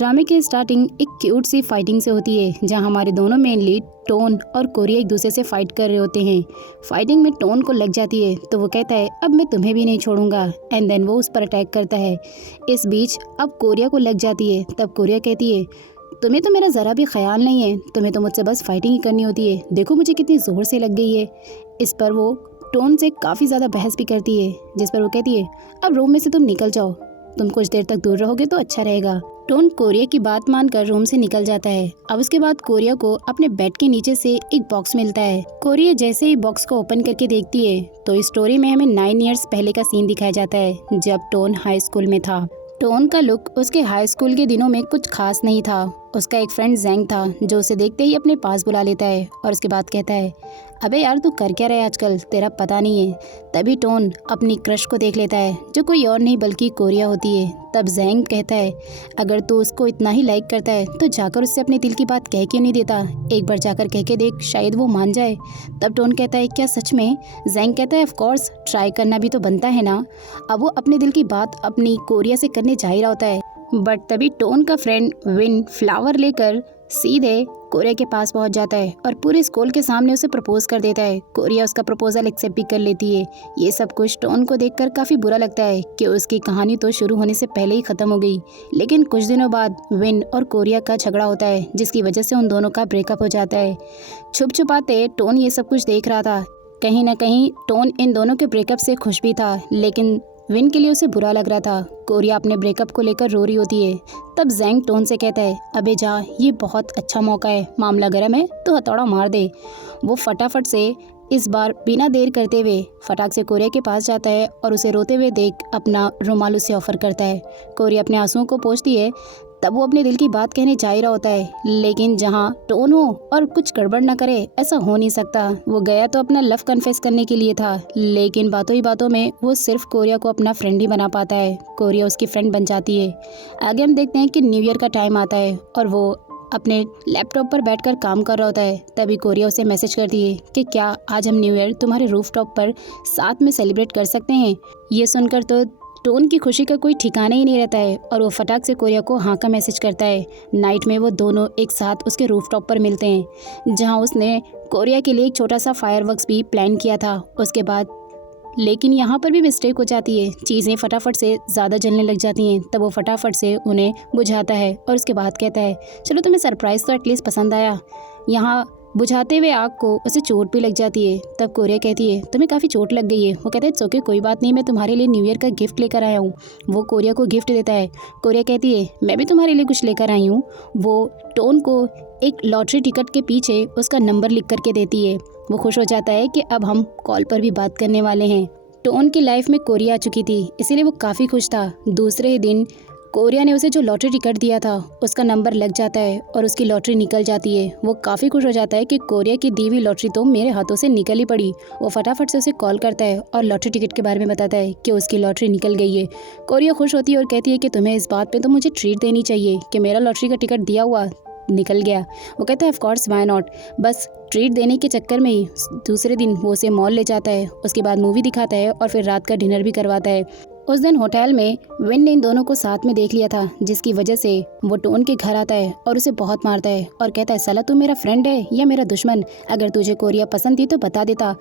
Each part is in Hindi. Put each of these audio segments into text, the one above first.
ड्रामे की स्टार्टिंग एक क्यूट सी फाइटिंग से होती है, जहां हमारे दोनों मेन लीड टोन और कोरिया एक दूसरे से फाइट कर रहे होते हैं। फाइटिंग में टोन को लग जाती है तो वो कहता है अब मैं तुम्हें भी नहीं छोड़ूंगा, एंड देन वो उस पर अटैक करता है। इस बीच अब कोरिया को लग जाती है। तब कोरिया कहती है तुम्हें तो मेरा ज़रा भी ख्याल नहीं है, तुम्हें तो मुझसे बस फाइटिंग ही करनी होती है, देखो मुझे कितनी ज़ोर से लग गई है। इस पर वो टोन से काफ़ी ज़्यादा बहस भी करती है, जिस पर वो कहती है अब रूम में से तुम निकल जाओ, तुम कुछ देर तक दूर रहोगे तो अच्छा रहेगा। टोन कोरिया की बात मानकर रूम से निकल जाता है। अब उसके बाद कोरिया को अपने बेड के नीचे से एक बॉक्स मिलता है। कोरिया जैसे ही बॉक्स को ओपन करके देखती है तो इस स्टोरी में हमें 9 इयर्स पहले का सीन दिखाया जाता है, जब टोन हाई स्कूल में था। टोन का लुक उसके हाई स्कूल के दिनों में कुछ खास नहीं था। उसका एक फ्रेंड जैंग था जो उसे देखते ही अपने पास बुला लेता है और उसके बाद कहता है अबे यार तू कर क्या रहा है आजकल, तेरा पता नहीं है। तभी टोन अपनी क्रश को देख लेता है, जो कोई और नहीं बल्कि कोरिया होती है। तब जैंग कहता है अगर तू उसको इतना ही लाइक करता है तो जाकर उससे अपने दिल की बात कह क्यों नहीं देता, एक बार जाकर कह के देख, शायद वो मान जाए। तब टोन कहता है क्या सच में? जैंग कहता है ऑफ कोर्स, ट्राई करना भी तो बनता है ना। अब वो अपने दिल की बात अपनी कोरिया से करने जा ही रहा होता है, बट तभी टोन का फ्रेंड विन फ्लावर लेकर सीधे कोरिया के पास पहुंच जाता है और पूरे स्कूल के सामने उसे प्रपोज कर देता है। कोरिया उसका प्रपोजल एक्सेप्ट भी कर लेती है। ये सब कुछ टोन को देखकर काफ़ी बुरा लगता है कि उसकी कहानी तो शुरू होने से पहले ही ख़त्म हो गई। लेकिन कुछ दिनों बाद विन और कोरिया का झगड़ा होता है, जिसकी वजह से उन दोनों का ब्रेकअप हो जाता है। छुप छुपाते टोन ये सब कुछ देख रहा था। कहीं ना कहीं टोन इन दोनों के ब्रेकअप से खुश भी था, लेकिन विन के लिए उसे बुरा लग रहा था। कोरिया अपने ब्रेकअप को लेकर रो रही होती है। तब जैंग टोन से कहता है अबे जा, ये बहुत अच्छा मौका है, मामला गर्म है तो हथौड़ा मार दे। वो फटाफट से इस बार बिना देर करते हुए फटाक से कोरिया के पास जाता है और उसे रोते हुए देख अपना रुमाल उसे ऑफर करता है। कोरिया अपने आंसुओं को पोंछती है। तब वो अपने दिल की बात कहने जा ही रहा होता है, लेकिन जहाँ टोन हो और कुछ गड़बड़ ना करे ऐसा हो नहीं सकता। वो गया तो अपना लव कन्फेस करने के लिए था, लेकिन बातों ही बातों में वो सिर्फ कोरिया को अपना फ्रेंड ही बना पाता है। कोरिया उसकी फ्रेंड बन जाती है। आगे हम देखते हैं कि न्यू ईयर का टाइम आता है और वो अपने लैपटॉप पर बैठकर काम कर रहा होता है। तभी कोरिया उसे मैसेज करती है कि क्या आज हम न्यू ईयर तुम्हारे रूफटॉप पर साथ में सेलिब्रेट कर सकते हैं। ये सुनकर तो टोन की खुशी का कोई ठिकाना ही नहीं रहता है और वो फटाक से कोरिया को हाँ का मैसेज करता है। नाइट में वो दोनों एक साथ उसके रूफटॉप पर मिलते हैं, जहाँ उसने कोरिया के लिए एक छोटा सा फायरवर्क्स भी प्लान किया था। उसके बाद लेकिन यहाँ पर भी मिस्टेक हो जाती है, चीज़ें फटाफट से ज़्यादा जलने लग जाती हैं। तब वो फटाफट से उन्हें बुझाता है और उसके बाद कहता है चलो तुम्हें सरप्राइज़ तो एटलीस्ट पसंद आया। यहाँ बुझाते हुए आग को उसे चोट भी लग जाती है। तब कोरिया कहती है तुम्हें काफ़ी चोट लग गई है। वो कहता है इट्स ओके, कोई बात नहीं, मैं तुम्हारे लिए न्यू ईयर का गिफ्ट लेकर आया हूँ। वो कोरिया को गिफ्ट देता है। कोरिया कहती है मैं भी तुम्हारे लिए कुछ लेकर आई हूँ। वो टोन को एक लॉटरी टिकट के पीछे उसका नंबर लिख करके देती है। वो खुश हो जाता है कि अब हम कॉल पर भी बात करने वाले हैं। टोन की लाइफ में कोरिया आ चुकी थी, इसीलिए वो काफ़ी खुश था। दूसरे ही दिन कोरिया ने उसे जो लॉटरी टिकट दिया था उसका नंबर लग जाता है और उसकी लॉटरी निकल जाती है। वो काफ़ी खुश हो जाता है कि कोरिया की दी हुई लॉटरी तो मेरे हाथों से निकल ही पड़ी। वो फटाफट से उसे कॉल करता है और लॉटरी टिकट के बारे में बताता है कि उसकी लॉटरी निकल गई है। कोरिया खुश होती है और कहती है कि तुम्हें इस बात पे तो मुझे ट्रीट देनी चाहिए कि मेरा लॉटरी का टिकट दिया हुआ निकल गया। वो कहता है ऑफ कोर्स व्हाई नॉट। बस ट्रीट देने के चक्कर में ही दूसरे दिन वो उसे मॉल ले जाता है, उसके बाद मूवी दिखाता है और फिर रात का डिनर भी करवाता है। उस दिन होटल में विन ने इन दोनों को साथ में देख लिया था, जिसकी वजह से वो टोन के घर आता है और उसे बहुत मारता है और कहता है साला तू मेरा फ्रेंड है या मेरा दुश्मन, अगर तुझे कोरिया पसंद थी तो बता देता,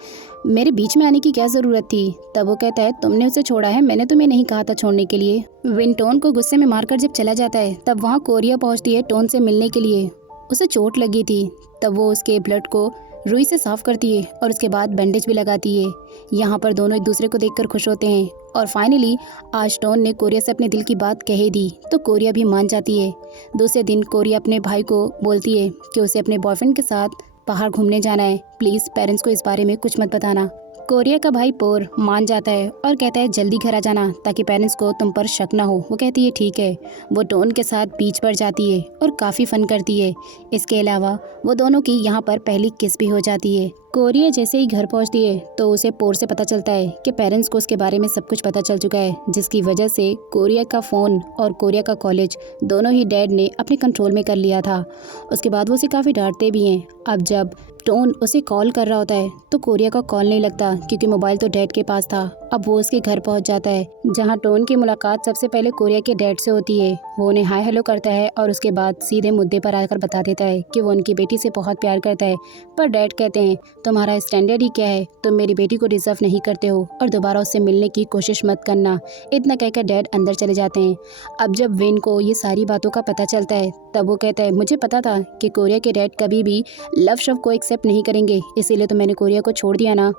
मेरे बीच में आने की क्या ज़रूरत थी। तब वो कहता है तुमने उसे छोड़ा है, मैंने तुम्हें नहीं कहा था छोड़ने के लिए। विन टोन को गुस्से में मारकर जब चला जाता है तब वहाँ कोरिया पहुँचती है टोन से मिलने के लिए। उसे चोट लगी थी। तब वो उसके ब्लड को रुई से साफ करती है और उसके बाद बैंडेज भी लगाती है। यहाँ पर दोनों एक दूसरे को देखकर खुश होते हैं और फाइनली आज टोन ने कोरिया से अपने दिल की बात कह दी तो कोरिया भी मान जाती है। दूसरे दिन कोरिया अपने भाई को बोलती है कि उसे अपने बॉयफ्रेंड के साथ बाहर घूमने जाना है, प्लीज़ पेरेंट्स को इस बारे में कुछ मत बताना। कोरिया का भाई पोर मान जाता है और कहता है जल्दी घर आ जाना ताकि पेरेंट्स को तुम पर शक ना हो। वो कहती है ठीक है। वो टोन के साथ बीच पर जाती है और काफ़ी फन करती है। इसके अलावा वो दोनों की यहाँ पर पहली किस भी हो जाती है। कोरिया जैसे ही घर पहुंचती है तो उसे पोर से पता चलता है कि पेरेंट्स को उसके बारे में सब कुछ पता चल चुका है, जिसकी वजह से कोरिया का फ़ोन और कोरिया का कॉलेज दोनों ही डैड ने अपने कंट्रोल में कर लिया था। उसके बाद वो उसे काफ़ी डांटते भी हैं। अब जब टोन उसे कॉल कर रहा होता है तो कोरिया का कॉल नहीं लगता क्योंकि मोबाइल तो डैड के पास था अब वो उसके घर पहुंच जाता है, जहां टोन की मुलाकात सबसे पहले कोरिया के डैड से होती है। वो उन्हें हाय हेलो करता है और उसके बाद सीधे मुद्दे पर आकर बता देता है कि वो उनकी बेटी से बहुत प्यार करता है। पर डैड कहते हैं, तुम्हारा स्टैंडर्ड ही क्या है, तुम मेरी बेटी को डिजर्व नहीं करते हो और दोबारा उससे मिलने की कोशिश मत करना। इतना कहकर डैड अंदर चले जाते हैं। अब जब विन को ये सारी बातों का पता चलता है, तब वो कहता है, मुझे पता था कि कोरिया के डैड कभी भी लव शब्द को एक्सेप्ट नहीं करेंगे, इसीलिए तो मैंने कोरिया को छोड़ दिया ना।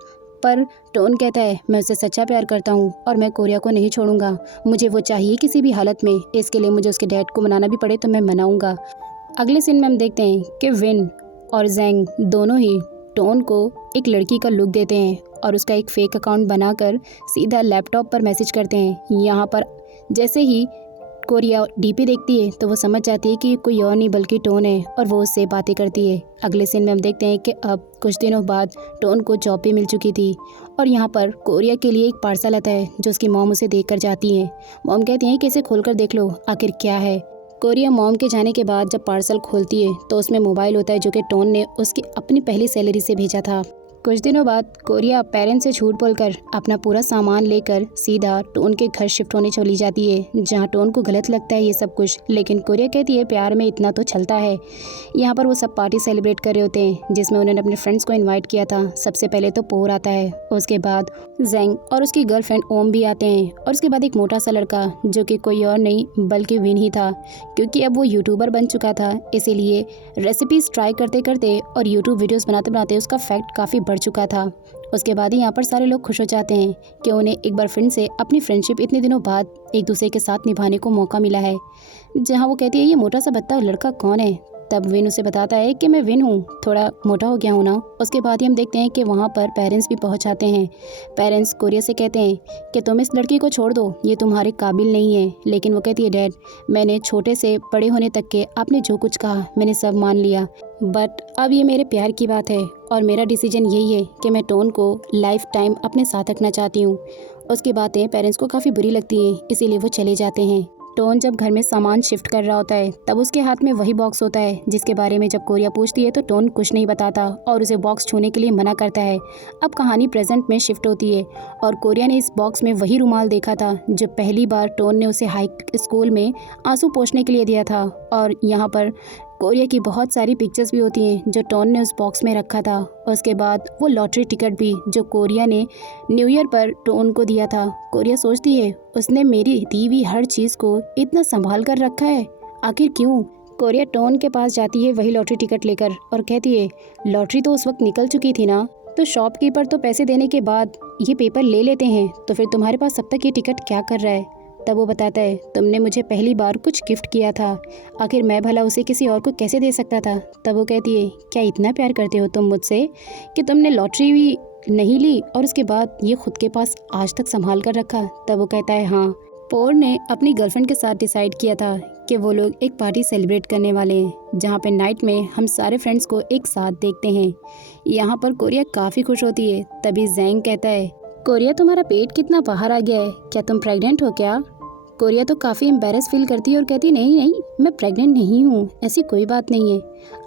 पर टोन कहता है, मैं उससे सच्चा प्यार करता हूँ और मैं कोरिया को नहीं छोड़ूंगा। मुझे वो चाहिए किसी भी हालत में, इसके लिए मुझे उसके डैड को मनाना भी पड़े तो मैं मनाऊंगा। अगले सीन में हम देखते हैं कि विन और जैंग दोनों ही टोन को एक लड़की का लुक देते हैं और उसका एक फेक अकाउंट बनाकर सीधा लैपटॉप पर मैसेज करते हैं। यहाँ पर जैसे ही कोरिया डीपी देखती है तो वो समझ जाती है कि ये कोई और नहीं बल्कि टोन है और वो उससे बातें करती है। अगले सीन में हम देखते हैं कि अब कुछ दिनों बाद टोन को जॉब भी मिल चुकी थी और यहाँ पर कोरिया के लिए एक पार्सल आता है जो उसकी मॉम उसे देख कर जाती है। मॉम कहती हैं कि इसे खोल कर देख लो आखिर क्या है। कोरिया मॉम के जाने के बाद जब पार्सल खोलती है तो उसमें मोबाइल होता है जो कि टोन ने उसकी अपनी पहली सैलरी से भेजा था। कुछ दिनों बाद कोरिया पेरेंट्स से झूठ बोलकर अपना पूरा सामान लेकर सीधा टोन के घर शिफ्ट होने चली जाती है, जहां टोन को गलत लगता है ये सब कुछ, लेकिन कोरिया कहती है प्यार में इतना तो चलता है। यहाँ पर वो सब पार्टी सेलिब्रेट कर रहे होते हैं जिसमें उन्होंने अपने फ्रेंड्स को इन्वाइट किया था। सबसे पहले तो पोर आता है, उसके बाद जैंग और उसकी गर्लफ्रेंड ओम भी आते हैं और उसके बाद एक मोटा सा लड़का जो कि कोई और नहीं बल्कि विन ही था, क्योंकि अब वो यूट्यूबर बन चुका था, इसीलिए रेसिपीज ट्राई करते करते और यूट्यूब वीडियोस बनाते बनाते उसका फैक्ट काफ़ी बढ़ चुका था। उसके बाद ही यहाँ पर सारे लोग खुश हो जाते हैं कि उन्हें एक बार फिर से अपनी फ्रेंडशिप इतने दिनों बाद एक दूसरे के साथ निभाने को मौका मिला है। जहाँ वो कहती है ये मोटा सा बत्ता लड़का कौन है, तब विन उसे बताता है कि मैं विन हूँ, थोड़ा मोटा हो गया हूँ ना। उसके बाद ही हम देखते हैं कि वहाँ पर पेरेंट्स भी पहुँच जाते हैं। पेरेंट्स कोरिया से कहते हैं कि तुम इस लड़की को छोड़ दो, ये तुम्हारे काबिल नहीं है। लेकिन वो कहती है, डैड मैंने छोटे से बड़े होने तक के आपने जो कुछ कहा मैंने सब मान लिया, बट अब ये मेरे प्यार की बात है और मेरा डिसीजन यही है कि मैं टोन को लाइफ टाइम अपने साथ रखना चाहती हूँ। उसकी बातें पेरेंट्स को काफ़ी बुरी लगती हैं, इसीलिए वो चले जाते हैं। टोन जब घर में सामान शिफ्ट कर रहा होता है तब उसके हाथ में वही बॉक्स होता है जिसके बारे में जब कोरिया पूछती है तो टोन कुछ नहीं बताता और उसे बॉक्स छूने के लिए मना करता है। अब कहानी प्रेजेंट में शिफ्ट होती है और कोरिया ने इस बॉक्स में वही रुमाल देखा था जो पहली बार टोन ने उसे हाई स्कूल में आंसू पोंछने के लिए दिया था। और यहाँ पर कोरिया की बहुत सारी पिक्चर्स भी होती हैं जो टोन ने उस बॉक्स में रखा था। उसके बाद वो लॉटरी टिकट भी जो कोरिया ने न्यू ईयर पर टोन को दिया था। कोरिया सोचती है उसने मेरी दी हुई हर चीज़ को इतना संभाल कर रखा है, आखिर क्यों। कोरिया टोन के पास जाती है वही लॉटरी टिकट लेकर और कहती है लॉटरी तो उस वक्त निकल चुकी थी ना, तो शॉपकीपर तो पैसे देने के बाद ये पेपर ले लेते हैं, तो फिर तुम्हारे पास अब तक ये टिकट क्या कर रहा है। तब वो बताता है तुमने मुझे पहली बार कुछ गिफ्ट किया था, आखिर मैं भला उसे किसी और को कैसे दे सकता था। तब वो कहती है क्या इतना प्यार करते हो तुम मुझसे कि तुमने लॉटरी भी नहीं ली और उसके बाद ये खुद के पास आज तक संभाल कर रखा। तब वो कहता है हाँ, पोर ने अपनी गर्लफ्रेंड के साथ डिसाइड किया था कि वो लोग एक पार्टी सेलिब्रेट करने वाले हैं जहाँ पे नाइट में हम सारे फ्रेंड्स को एक साथ देखते हैं। यहाँ पर कोरिया काफ़ी खुश होती है। तभी जैंग कहता है कोरिया तुम्हारा पेट कितना बाहर आ गया है, क्या तुम प्रेग्नेंट हो क्या। कोरिया तो काफ़ी एम्बेरस फील करती है और कहती नहीं नहीं मैं प्रेग्नेंट नहीं हूँ, ऐसी कोई बात नहीं है।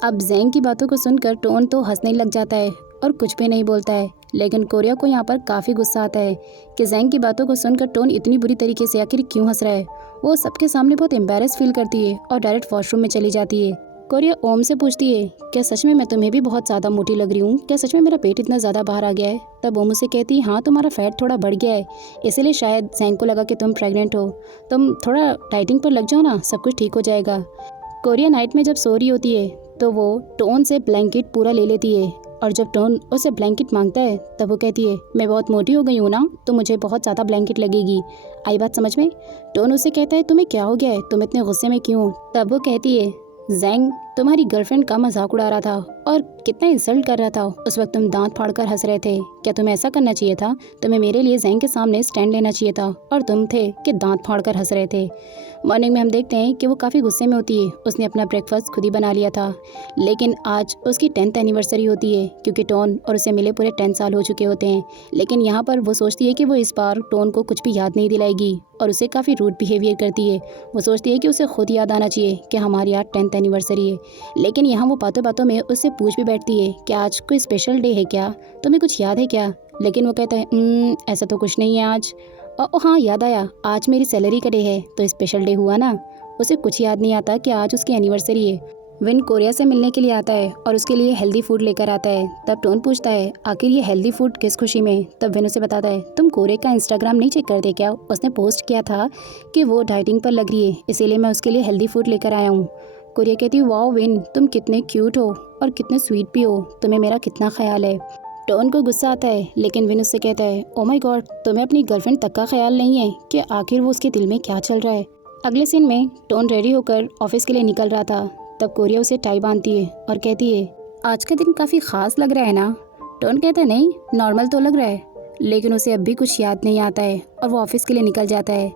अब जैंग की बातों को सुनकर टोन तो हंसने लग जाता है और कुछ भी नहीं बोलता है, लेकिन कोरिया को यहाँ पर काफ़ी गुस्सा आता है कि जैंग की बातों को सुनकर टोन इतनी बुरी तरीके से आखिर क्यों हंस रहा है। वो सबके सामने बहुत एम्बेरस फील करती है और डायरेक्ट वॉशरूम में चली जाती है। कोरिया ओम से पूछती है क्या सच में मैं तुम्हें भी बहुत ज़्यादा मोटी लग रही हूँ, क्या सच में मेरा पेट इतना ज़्यादा बाहर आ गया है। तब ओम उसे कहती है हाँ तुम्हारा फैट थोड़ा बढ़ गया है, इसीलिए शायद जैंग को लगा कि तुम प्रेग्नेंट हो, तुम थोड़ा डाइटिंग पर लग जाओ ना, सब कुछ ठीक हो जाएगा। कोरिया नाइट में जब सो रही होती है तो वो टोन से ब्लैंकेट पूरा ले लेती है और जब टोन उसे ब्लैंकेट मांगता है तब वो कहती है मैं बहुत मोटी हो गई हूँ ना, तो मुझे बहुत ज़्यादा ब्लैंकेट लगेगी। आई बात समझ में। टोन उसे कहता है तुम्हें क्या हो गया है, तुम इतने गुस्से में क्यों। तब वो कहती है जैंग तुम्हारी गर्लफ्रेंड का मजाक उड़ा रहा था और कितना इंसल्ट कर रहा था, उस वक्त तुम दांत फाड़कर हंस रहे थे, क्या तुम्हें ऐसा करना चाहिए था, तुम्हें मेरे लिए जैंग के सामने स्टैंड लेना चाहिए था और तुम थे कि दांत फाड़कर हंस रहे थे। मॉर्निंग में हम देखते हैं कि वो काफ़ी गुस्से में होती है। उसने अपना ब्रेकफास्ट खुद ही बना लिया था, लेकिन आज उसकी 10th एनिवर्सरी होती है क्योंकि टोन और उसे मिले पूरे 10 साल हो चुके होते हैं। लेकिन यहाँ पर वो सोचती है कि वो इस बार टोन को कुछ भी याद नहीं दिलाएगी और उसे काफ़ी रूड बिहेवियर करती है। वो सोचती है कि उसे खुद याद आना चाहिए कि हमारी आज 10th एनिवर्सरी है, लेकिन यहाँ वो बातों बातों में उससे पूछ भी बैठती है कि आज कोई स्पेशल डे है क्या, तुम्हें कुछ याद है क्या। लेकिन वो कहता है ऐसा तो कुछ नहीं है आज। ओ हाँ, याद आया, आज मेरी सैलरी का डे है तो स्पेशल डे हुआ ना। उसे कुछ याद नहीं आता कि आज उसकी एनिवर्सरी है। विन कोरिया से मिलने के लिए आता है और उसके लिए हेल्दी फूड लेकर आता है। तब टोन पूछता है आखिर ये हेल्दी फूड किस खुशी में। तब विन उसे बताता है तुम कोरिया का इंस्टाग्राम नहीं चेक करते क्या, उसने पोस्ट किया था कि वो डाइटिंग पर लग रही है, इसीलिए मैं उसके लिए हेल्दी फूड लेकर आया हूँ। कोरिया कहती है वाओ विन, तुम कितने क्यूट हो और कितने स्वीट भी हो, तुम्हें मेरा कितना ख्याल है। टोन को गुस्सा आता है लेकिन विन उससे कहता है ओ माय गॉड, तुम्हें अपनी गर्लफ्रेंड तक का ख्याल नहीं है कि आखिर वो उसके दिल में क्या चल रहा है। अगले सीन में टोन रेडी होकर ऑफिस के लिए निकल रहा था। तब कोरिया उसे टाई बांधती है और कहती है आज का दिन काफ़ी ख़ास लग रहा है ना। टोन कहता है नहीं, नॉर्मल तो लग रहा है, लेकिन उसे अब भी कुछ याद नहीं आता है और वो ऑफिस के लिए निकल जाता है,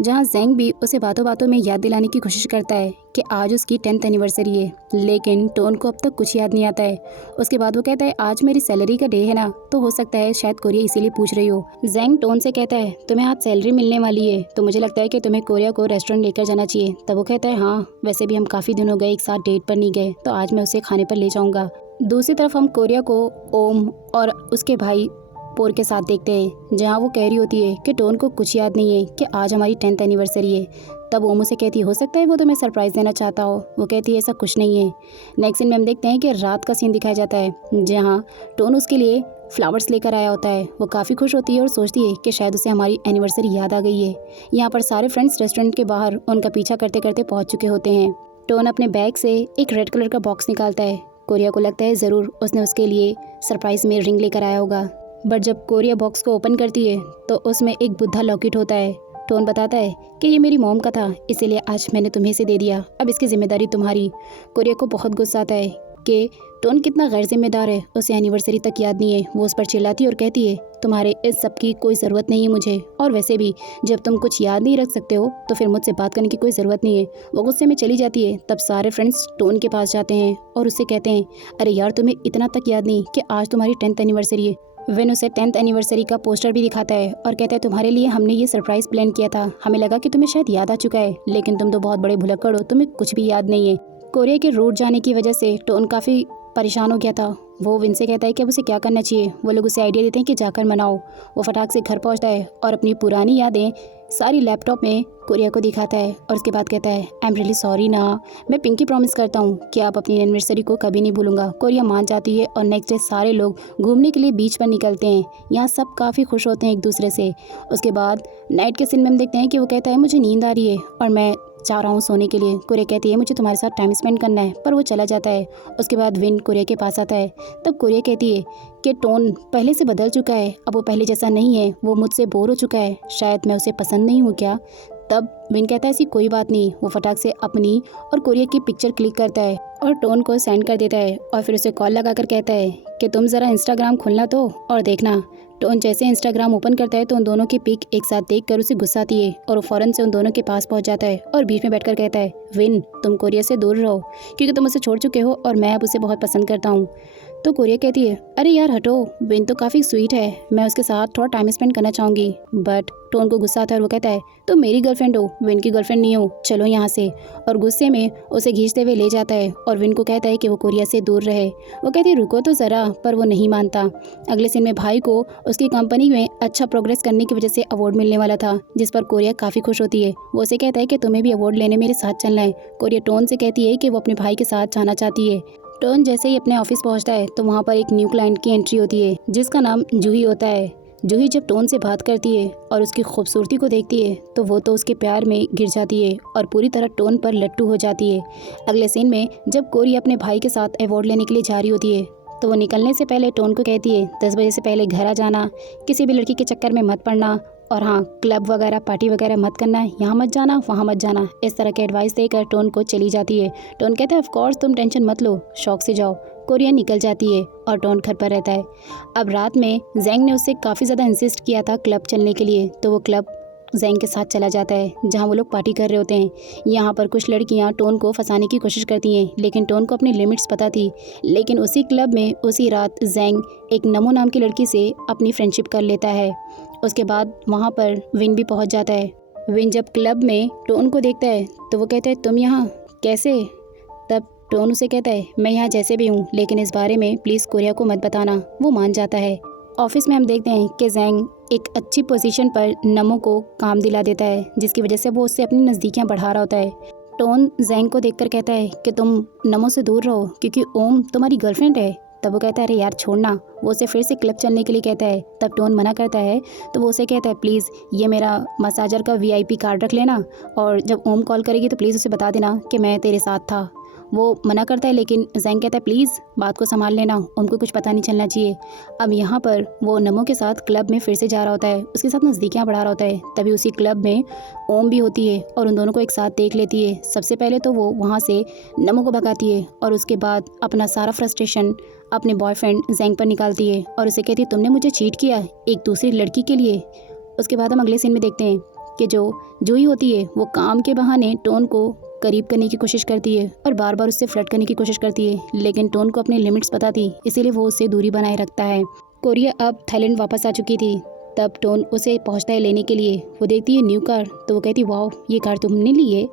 जहाँ जेंग भी उसे बातों बातों में याद दिलाने की कोशिश करता है कि आज उसकी 10th एनिवर्सरी है, लेकिन टोन को अब तक कुछ याद नहीं आता है। उसके बाद वो कहता है आज मेरी सैलरी का डे है ना, तो हो सकता है शायद कोरिया इसीलिए पूछ रही हो। जेंग टोन से कहता है तुम्हें आज सैलरी मिलने वाली है तो मुझे लगता है कि तुम्हें कोरिया को रेस्टोरेंट लेकर जाना चाहिए। तब वो कहता है हाँ, वैसे भी हम काफ़ी दिन हो गए एक साथ डेट पर नहीं गए, तो आज मैं उसे खाने पर ले जाऊँगा। दूसरी तरफ हम कोरिया को ओम और उसके भाई पोर के साथ देखते हैं, जहाँ वो कह रही होती है कि टोन को कुछ याद नहीं है कि आज हमारी 10th एनिवर्सरी है। तब ओम उसे कहती है हो सकता है वो तुम्हें सरप्राइज़ देना चाहता हो। वो कहती है ऐसा कुछ नहीं है। नेक्स्ट सीन में हम देखते हैं कि रात का सीन दिखाया जाता है, जहाँ टोन उसके लिए फ्लावर्स लेकर आया होता है। वो काफ़ी खुश होती है और सोचती है कि शायद उसे हमारी एनिवर्सरी याद आ गई है। यहाँ पर सारे फ्रेंड्स रेस्टोरेंट के बाहर उनका पीछा करते करते पहुँच चुके होते हैं। टोन अपने बैग से एक रेड कलर का बॉक्स निकालता है। कोरिया को लगता है ज़रूर उसने उसके लिए सरप्राइज़ में रिंग लेकर आया होगा, बट जब कोरिया बॉक्स को ओपन करती है तो उसमें एक बुद्धा लॉकेट होता है। टोन बताता है कि ये मेरी मॉम का था, इसीलिए आज मैंने तुम्हें इसे दे दिया, अब इसकी जिम्मेदारी तुम्हारी। कोरिया को बहुत गुस्सा आता है कि टोन कितना गैर जिम्मेदार है, उसे एनिवर्सरी तक याद नहीं है। वो उस पर चिल्लाती है और कहती है तुम्हारे इस सब की कोई ज़रूरत नहीं है मुझे, और वैसे भी जब तुम कुछ याद नहीं रख सकते हो तो फिर मुझसे बात करने की कोई ज़रूरत नहीं है। वो गुस्से में चली जाती है। तब सारे फ्रेंड्स टोन के पास जाते हैं और उससे कहते हैं अरे यार, तुम्हें इतना तक याद नहीं कि आज तुम्हारी 10th एनिवर्सरी है। विन उसे 10th एनिवर्सरी का पोस्टर भी दिखाता है और कहता है तुम्हारे लिए हमने ये सरप्राइज़ प्लान किया था, हमें लगा कि तुम्हें शायद याद आ चुका है, लेकिन तुम तो बहुत बड़े भुलक्कड़ हो, तुम्हें कुछ भी याद नहीं है। कोरिया के रूट जाने की वजह से टोन काफ़ी परेशान हो गया था। वो विन से कहता है कि अब उसे क्या करना चाहिए। वो लोग उसे आइडिया देते हैं कि जाकर मनाओ। वो फटाक से घर पहुंचता है और अपनी पुरानी यादें सारी लैपटॉप में कोरिया को दिखाता है और उसके बाद कहता है आई एम रियली सॉरी ना, मैं पिंकी प्रॉमिस करता हूँ कि आप अपनी एनिवर्सरी को कभी नहीं भूलूंगा। कोरिया मान जाती है और नेक्स्ट डे सारे लोग घूमने के लिए बीच पर निकलते हैं। यहाँ सब काफ़ी खुश होते हैं एक दूसरे से। उसके बाद नाइट के सीन में हम देखते हैं कि वो कहता है मुझे नींद आ रही है और मैं चाह रहा हूँ सोने के लिए। कोरिया कहती है मुझे तुम्हारे साथ टाइम स्पेंड करना है, पर वो चला जाता है। उसके बाद विन कोरिया के पास आता है। तब कोरिया कहती है कि टोन पहले से बदल चुका है, अब वो पहले जैसा नहीं है, वो मुझसे बोर हो चुका है, शायद मैं उसे पसंद नहीं हूँ क्या। तब विन कहता है ऐसी कोई बात नहीं। वो फटाक से अपनी और कोरिया की पिक्चर क्लिक करता है और टोन को सेंड कर देता है और फिर उसे कॉल लगाकर कहता है कि तुम ज़रा इंस्टाग्राम खोलना तो और देखना। टोन जैसे इंस्टाग्राम ओपन करता है तो उन दोनों की पिक एक साथ देखकर उसे गुस्सा आती है और वो फ़ौरन से उन दोनों के पास पहुंच जाता है और बीच में बैठकर कहता है विन, तुम कोरिया से दूर रहो क्योंकि तुम उसे छोड़ चुके हो और मैं अब उसे बहुत पसंद करता हूँ। तो कोरिया कहती है अरे यार हटो, विन तो काफ़ी स्वीट है, मैं उसके साथ थोड़ा टाइम स्पेंड करना चाहूँगी। बट टोन को गुस्सा आता है और वो कहता है तुम मेरी गर्लफ्रेंड हो, विन की गर्लफ्रेंड नहीं हो, चलो यहाँ से। और गुस्से में उसे खींचते हुए ले जाता है और विन को कहता है कि वो कोरिया से दूर रहे। वो कहती है रुको तो ज़रा, पर वो नहीं मानता। अगले सीन में भाई को उसकी कंपनी में अच्छा प्रोग्रेस करने की वजह से अवार्ड मिलने वाला था, जिस पर कोरिया काफ़ी खुश होती है। वो उसे कहता है कि तुम्हें भी अवार्ड लेने मेरे साथ चलना है। कोरिया टोन से कहती है कि वो अपने भाई के साथ जाना चाहती है। टोन जैसे ही अपने ऑफिस पहुंचता है तो वहाँ पर एक न्यू क्लाइंट की एंट्री होती है जिसका नाम जूही होता है। जूही जब टोन से बात करती है और उसकी खूबसूरती को देखती है तो वो तो उसके प्यार में गिर जाती है और पूरी तरह टोन पर लट्टू हो जाती है। अगले सीन में जब कोरिया अपने भाई के साथ अवार्ड लेने के लिए जा रही होती है तो वो निकलने से पहले टोन को कहती है 10 बजे से पहले घर आ जाना, किसी भी लड़की के चक्कर में मत पड़ना, और हाँ क्लब वगैरह पार्टी वगैरह मत करना, यहाँ मत जाना वहाँ मत जाना। इस तरह के एडवाइस देकर टोन को चली जाती है। टोन कहता है ऑफ कोर्स तुम टेंशन मत लो, शौक से जाओ। कोरिया निकल जाती है और टोन घर पर रहता है। अब रात में जेंग ने उससे काफ़ी ज़्यादा इंसिस्ट किया था क्लब चलने के लिए, तो वो क्लब जेंग के साथ चला जाता है जहाँ वो लोग पार्टी कर रहे होते हैं। यहाँ पर कुछ लड़कियाँ टोन को फंसाने की कोशिश करती हैं, लेकिन टोन को अपनी लिमिट्स पता थी। लेकिन उसी क्लब में उसी रात जेंग एक नमो नाम की लड़की से अपनी फ्रेंडशिप कर लेता है। उसके बाद वहाँ पर विन भी पहुँच जाता है। विन जब क्लब में टोन को देखता है तो वो कहता है तुम यहाँ कैसे। तब टोन उसे कहता है मैं यहाँ जैसे भी हूँ, लेकिन इस बारे में प्लीज़ कोरिया को मत बताना। वो मान जाता है ऑफिस में हम देखते हैं कि जैंग एक अच्छी पोजीशन पर नमो को काम दिला देता है, जिसकी वजह से वो उससे अपनी नज़दीकियाँ बढ़ा रहा होता है। टोन जैंग को देखकर कहता है कि तुम नमो से दूर रहो क्योंकि ओम तुम्हारी गर्लफ्रेंड है। तब वो कहता है अरे यार छोड़ना। वो उसे फिर से क्लब चलने के लिए कहता है। तब टोन मना करता है तो वो उसे कहता है प्लीज़ ये मेरा मसाजर का VIP कार्ड रख लेना, और जब ओम कॉल करेगी तो प्लीज़ उसे बता देना कि मैं तेरे साथ था। वो मना करता है लेकिन जैंग कहता है प्लीज़ बात को संभाल लेना, उनको कुछ पता नहीं चलना चाहिए। अब यहाँ पर वो नमो के साथ क्लब में फिर से जा रहा होता है, उसके साथ नज़दीकियाँ बढ़ा रहा होता है। तभी उसी क्लब में ओम भी होती है और उन दोनों को एक साथ देख लेती है। सबसे पहले तो वो वहाँ से नमो को भगाती है और उसके बाद अपना सारा फ्रस्ट्रेशन अपने बॉयफ्रेंड जैंग पर निकालती है और उसे कहती है तुमने मुझे चीट किया एक दूसरी लड़की के लिए। उसके बाद हम अगले सीन में देखते हैं कि जो जूही होती है वो काम के बहाने टोन को करीब करने की कोशिश करती है और बार बार उससे फ्लर्ट करने की कोशिश करती है, लेकिन टोन को अपनी लिमिट्स पता थी, इसीलिए वो उससे दूरी बनाए रखता है। कोरिया अब थाईलैंड वापस आ चुकी थी। तब टोन उसे पहुंचता है लेने के लिए। वो देखती है न्यू कार तो वो कहती है वाह ये कार तुमने ली है।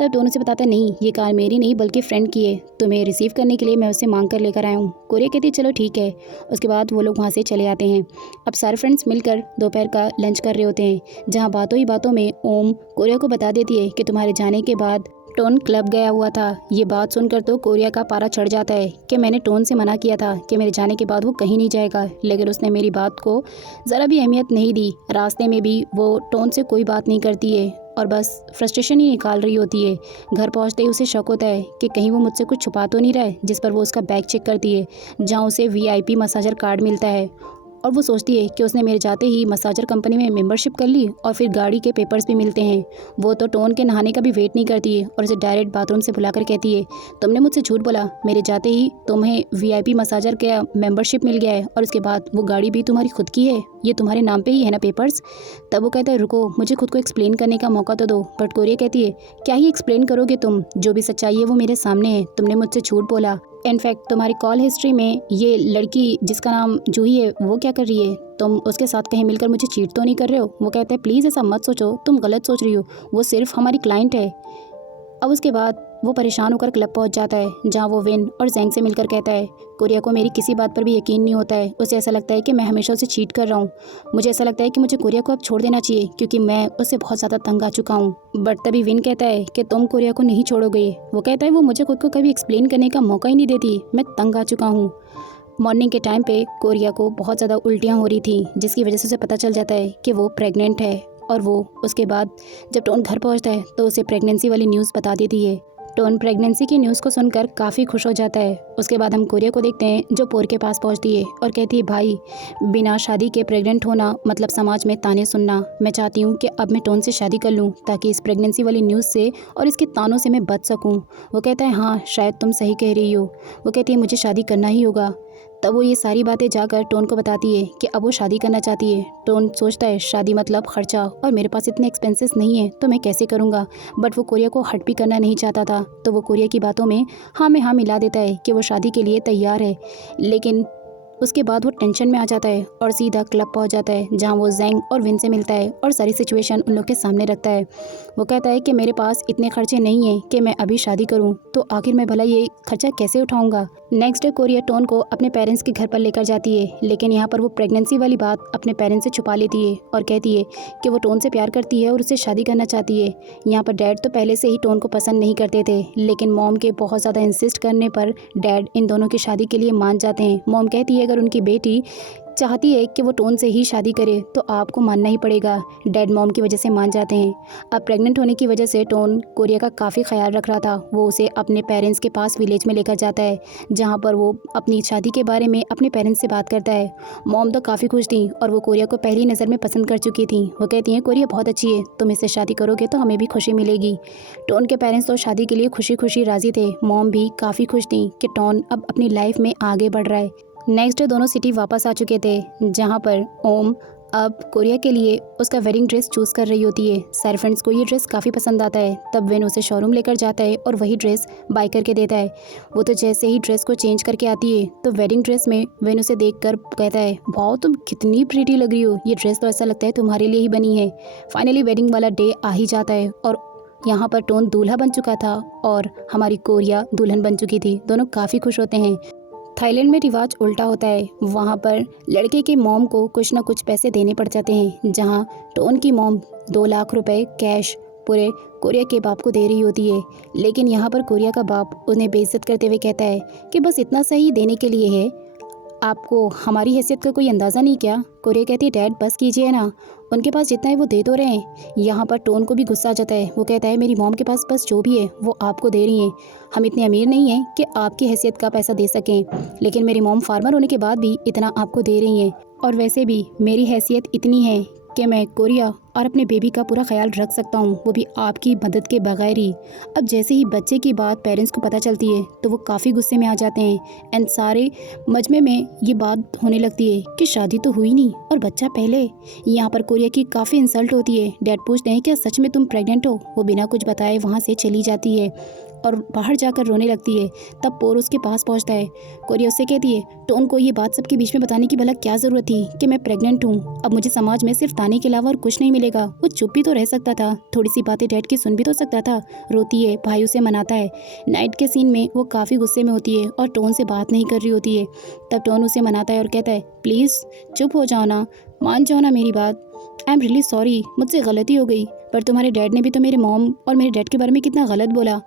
तब टोन उसे बताता है नहीं ये कार मेरी नहीं बल्कि फ्रेंड की है, तुम्हें रिसीव करने के लिए मैं उसे मांग कर लेकर आया हूँ। कोरिया कहती है चलो ठीक है। उसके बाद वो लोग वहाँ से चले आते हैं। अब सारे फ्रेंड्स मिलकर दोपहर का लंच कर रहे होते हैं, जहाँ बातों ही बातों में ओम कोरिया को बता देती है कि तुम्हारे जाने के बाद टोन क्लब गया हुआ था। ये बात सुनकर तो कोरिया का पारा चढ़ जाता है कि मैंने टोन से मना किया था कि मेरे जाने के बाद वो कहीं नहीं जाएगा, लेकिन उसने मेरी बात को ज़रा भी अहमियत नहीं दी। रास्ते में भी वो टोन से कोई बात नहीं करती है और बस फ्रस्ट्रेशन ही निकाल रही होती है। घर पहुंचते ही उसे शक होता है कि कहीं वो मुझसे कुछ छुपा तो नहीं रहा है, जिस पर वो उसका बैग चेक करती है जहाँ उसे VIP मसाजर कार्ड मिलता है और वो सोचती है कि उसने मेरे जाते ही मसाजर कंपनी में मेंबरशिप कर ली और फिर गाड़ी के पेपर्स भी मिलते हैं। वो तो टोन के नहाने का भी वेट नहीं करती है और उसे डायरेक्ट बाथरूम से बुलाकर कहती है तुमने मुझसे झूठ बोला, मेरे जाते ही तुम्हें VIP मसाजर का मेंबरशिप मिल गया है और उसके बाद वो गाड़ी भी तुम्हारी खुद की है, ये तुम्हारे नाम पे ही है ना पेपर्स। तब वो कहता है रुको मुझे खुद को एक्सप्लेन करने का मौका तो दो। बट कोरिया कहती है क्या ही एक्सप्लेन करोगे तुम, जो भी सच्चाई है वो मेरे सामने है, तुमने मुझसे झूठ बोला। इनफैक्ट तुम्हारी कॉल हिस्ट्री में ये लड़की जिसका नाम जूही है वो क्या कर रही है, तुम उसके साथ कहीं मिलकर मुझे चीट तो नहीं कर रहे हो। वो कहते हैं प्लीज़ ऐसा मत सोचो, तुम गलत सोच रही हो, वो सिर्फ हमारी क्लाइंट है। अब उसके बाद वो परेशान होकर क्लब पहुंच जाता है, जहां वो विन और जैंग से मिलकर कहता है कोरिया को मेरी किसी बात पर भी यकीन नहीं होता है, उसे ऐसा लगता है कि मैं हमेशा उसे चीट कर रहा हूँ। मुझे ऐसा लगता है कि मुझे कोरिया को अब छोड़ देना चाहिए क्योंकि मैं उससे बहुत ज़्यादा तंग आ चुका हूँ। बट तभी विन कहता है कि तुम कोरिया को नहीं छोड़ोगे। वो कहता है वो मुझे खुद को कभी एक्सप्लेन करने का मौका ही नहीं देती, मैं तंग आ चुका हूँ। मॉर्निंग के टाइम पे कोरिया को बहुत ज़्यादा उल्टियाँ हो रही थी, जिसकी वजह से उसे पता चल जाता है कि वो प्रेग्नेंट है और वो उसके बाद जब टोन घर पहुंचता है तो उसे प्रेगनेंसी वाली न्यूज़ बता देती है। टोन प्रेगनेंसी की न्यूज़ को सुनकर काफ़ी खुश हो जाता है। उसके बाद हम कोरिया को देखते हैं जो पोर के पास पहुंचती है और कहती है भाई बिना शादी के प्रेग्नेंट होना मतलब समाज में ताने सुनना, मैं चाहती हूँ कि अब मैं टोन से शादी कर लूँ ताकि इस प्रेगनेंसी वाली न्यूज़ से और इसके तानों से मैं बच सकूँ। वो कहता है हाँ शायद तुम सही कह रही हो। वो कहती है मुझे शादी करना ही होगा। तब वो ये सारी बातें जाकर टोन को बताती है कि अब वो शादी करना चाहती है। टोन सोचता है शादी मतलब खर्चा और मेरे पास इतने एक्सपेंसेस नहीं है तो मैं कैसे करूँगा। बट वो कोरिया को हट भी करना नहीं चाहता था, तो वो कोरिया की बातों में हाँ में हाँ मिला देता है कि वो शादी के लिए तैयार है। लेकिन उसके बाद वो टेंशन में आ जाता है और सीधा क्लब पहुंच जाता है, जहां वो जैंग और विन से मिलता है और सारी सिचुएशन उन लोग के सामने रखता है। वो कहता है कि मेरे पास इतने खर्चे नहीं हैं कि मैं अभी शादी करूं, तो आखिर मैं भला ये खर्चा कैसे उठाऊंगा। नेक्स्ट डे कोरिया टोन को अपने पेरेंट्स के घर पर लेकर जाती है, लेकिन यहाँ पर वो प्रेगनेंसी वाली बात अपने पेरेंट्स से छुपा लेती है और कहती है कि वो टोन से प्यार करती है और उससे शादी करना चाहती है। यहाँ पर डैड तो पहले से ही टोन को पसंद नहीं करते थे, लेकिन मॉम के बहुत ज़्यादा इंसिस्ट करने पर डैड इन दोनों की शादी के लिए मान जाते हैं। मॉम कहती है अगर उनकी बेटी चाहती है कि वो टोन से ही शादी करे तो आपको मानना ही पड़ेगा। डैड मॉम की वजह से मान जाते हैं। अब प्रेग्नेंट होने की वजह से टोन कोरिया का काफ़ी ख्याल रख रहा था। वो उसे अपने पेरेंट्स के पास विलेज में लेकर जाता है, जहाँ पर वो अपनी शादी के बारे में अपने पेरेंट्स से बात करता है। मॉम तो काफ़ी खुश थी और वो कोरिया को पहली नज़र में पसंद कर चुकी थी। वो कहती हैं कोरिया बहुत अच्छी है, तुम इससे शादी करोगे तो हमें भी खुशी मिलेगी। टोन के पेरेंट्स तो शादी के लिए खुशी खुशी राज़ी थे। मॉम भी काफ़ी खुश थी कि टोन अब अपनी लाइफ में आगे बढ़ रहा है। नेक्स्ट डे दोनों सिटी वापस आ चुके थे, जहाँ पर ओम अब कोरिया के लिए उसका वेडिंग ड्रेस चूज़ कर रही होती है। सारे फ्रेंड्स को ये ड्रेस काफ़ी पसंद आता है। तब वेन उसे शोरूम लेकर जाता है और वही ड्रेस बाय करके देता है। वो तो जैसे ही ड्रेस को चेंज करके आती है तो वेडिंग ड्रेस में वेन उसे देखकर कहता है वाओ तुम कितनी प्रीटी लग रही हो, ये ड्रेस तो ऐसा लगता है तुम्हारे लिए ही बनी है। फाइनली वेडिंग वाला डे आ ही जाता है और यहाँ पर टोन दूल्हा बन चुका था और हमारी कोरिया दुल्हन बन चुकी थी। दोनों काफ़ी खुश होते हैं। थाईलैंड में रिवाज उल्टा होता है। वहाँ पर लड़के के मॉम को कुछ ना कुछ पैसे देने पड़ जाते हैं, जहाँ टोन की मॉम 2 लाख रुपए कैश पूरे कोरिया के बाप को दे रही होती है। लेकिन यहाँ पर कोरिया का बाप उन्हें बेइज्जत करते हुए कहता है कि बस इतना सही देने के लिए है, आपको हमारी हैसियत का कोई अंदाज़ा नहीं क्या। कोरिया कहती है डैड बस कीजिए ना, उनके पास जितना है वो दे तो रहे हैं। यहाँ पर टोन को भी गुस्सा आ जाता है। वो कहता है मेरी मॉम के पास बस जो भी है वो आपको दे रही हैं, हम इतने अमीर नहीं हैं कि आपकी हैसियत का पैसा दे सकें, लेकिन मेरी मॉम फार्मर होने के बाद भी इतना आपको दे रही हैं। और वैसे भी मेरी हैसियत इतनी है कि मैं कोरिया और अपने बेबी का पूरा ख्याल रख सकता हूँ, वो भी आपकी मदद के बगैर ही। अब जैसे ही बच्चे की बात पेरेंट्स को पता चलती है तो वो काफ़ी गुस्से में आ जाते हैं एंड सारे मजमे में ये बात होने लगती है कि शादी तो हुई नहीं और बच्चा पहले। यहाँ पर कोरिया की काफ़ी इंसल्ट होती है। डैड पूछते हैं क्या सच में तुम प्रेग्नेंट हो। वो बिना कुछ बताए वहाँ से चली जाती है और बाहर जाकर रोने लगती है। तब पोर उसके पास पहुंचता है। कोरिया उससे कहती है टोन को ये बात सबके बीच में बताने की भला क्या ज़रूरत थी कि मैं प्रेग्नेंट हूँ। अब मुझे समाज में सिर्फ ताने के अलावा और कुछ नहीं मिलेगा। वो चुप भी तो रह सकता था, थोड़ी सी बातें डैड की सुन भी तो सकता था। रोती है, भाई उसे मनाता है। नाइट के सीन में वो काफ़ी गुस्से में होती है और टोन से बात नहीं कर रही होती है। तब टोन उसे मनाता है और कहता है प्लीज़ चुप हो जाओ ना, मान जाओ ना मेरी बात। आई एम रियली सॉरी, मुझसे गलती हो गई, पर तुम्हारे डैड ने भी तो मेरे मॉम और मेरे डैड के बारे में कितना गलत बोला,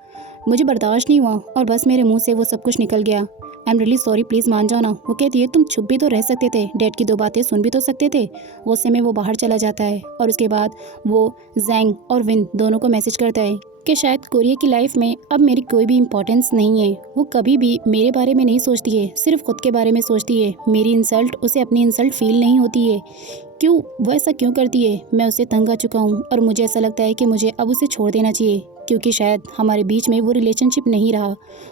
मुझे बर्दाश्त नहीं हुआ और बस मेरे मुंह से वो सब कुछ निकल गया। I am really sorry, please मान जाओ ना। वो कहती है तुम चुप भी तो रह सकते थे, डैड की 2 बातें सुन भी तो सकते थे। वो समय वो बाहर चला जाता है और उसके बाद वो जैंग और विन दोनों को मैसेज करता है कि शायद कोरिया की लाइफ में अब मेरी कोई भी इम्पोर्टेंस नहीं है। वो कभी भी मेरे बारे में नहीं सोचती है, सिर्फ खुद के बारे में सोचती है। मेरी इंसल्ट उसे अपनी इंसल्ट फील नहीं होती है। क्यों वो ऐसा क्यों करती है। मैं उससे तंग आ चुका हूँ और मुझे ऐसा लगता है कि मुझे अब उसे छोड़ देना चाहिए, क्योंकि शायद हमारे बीच में वो रिलेशनशिप नहीं रहा।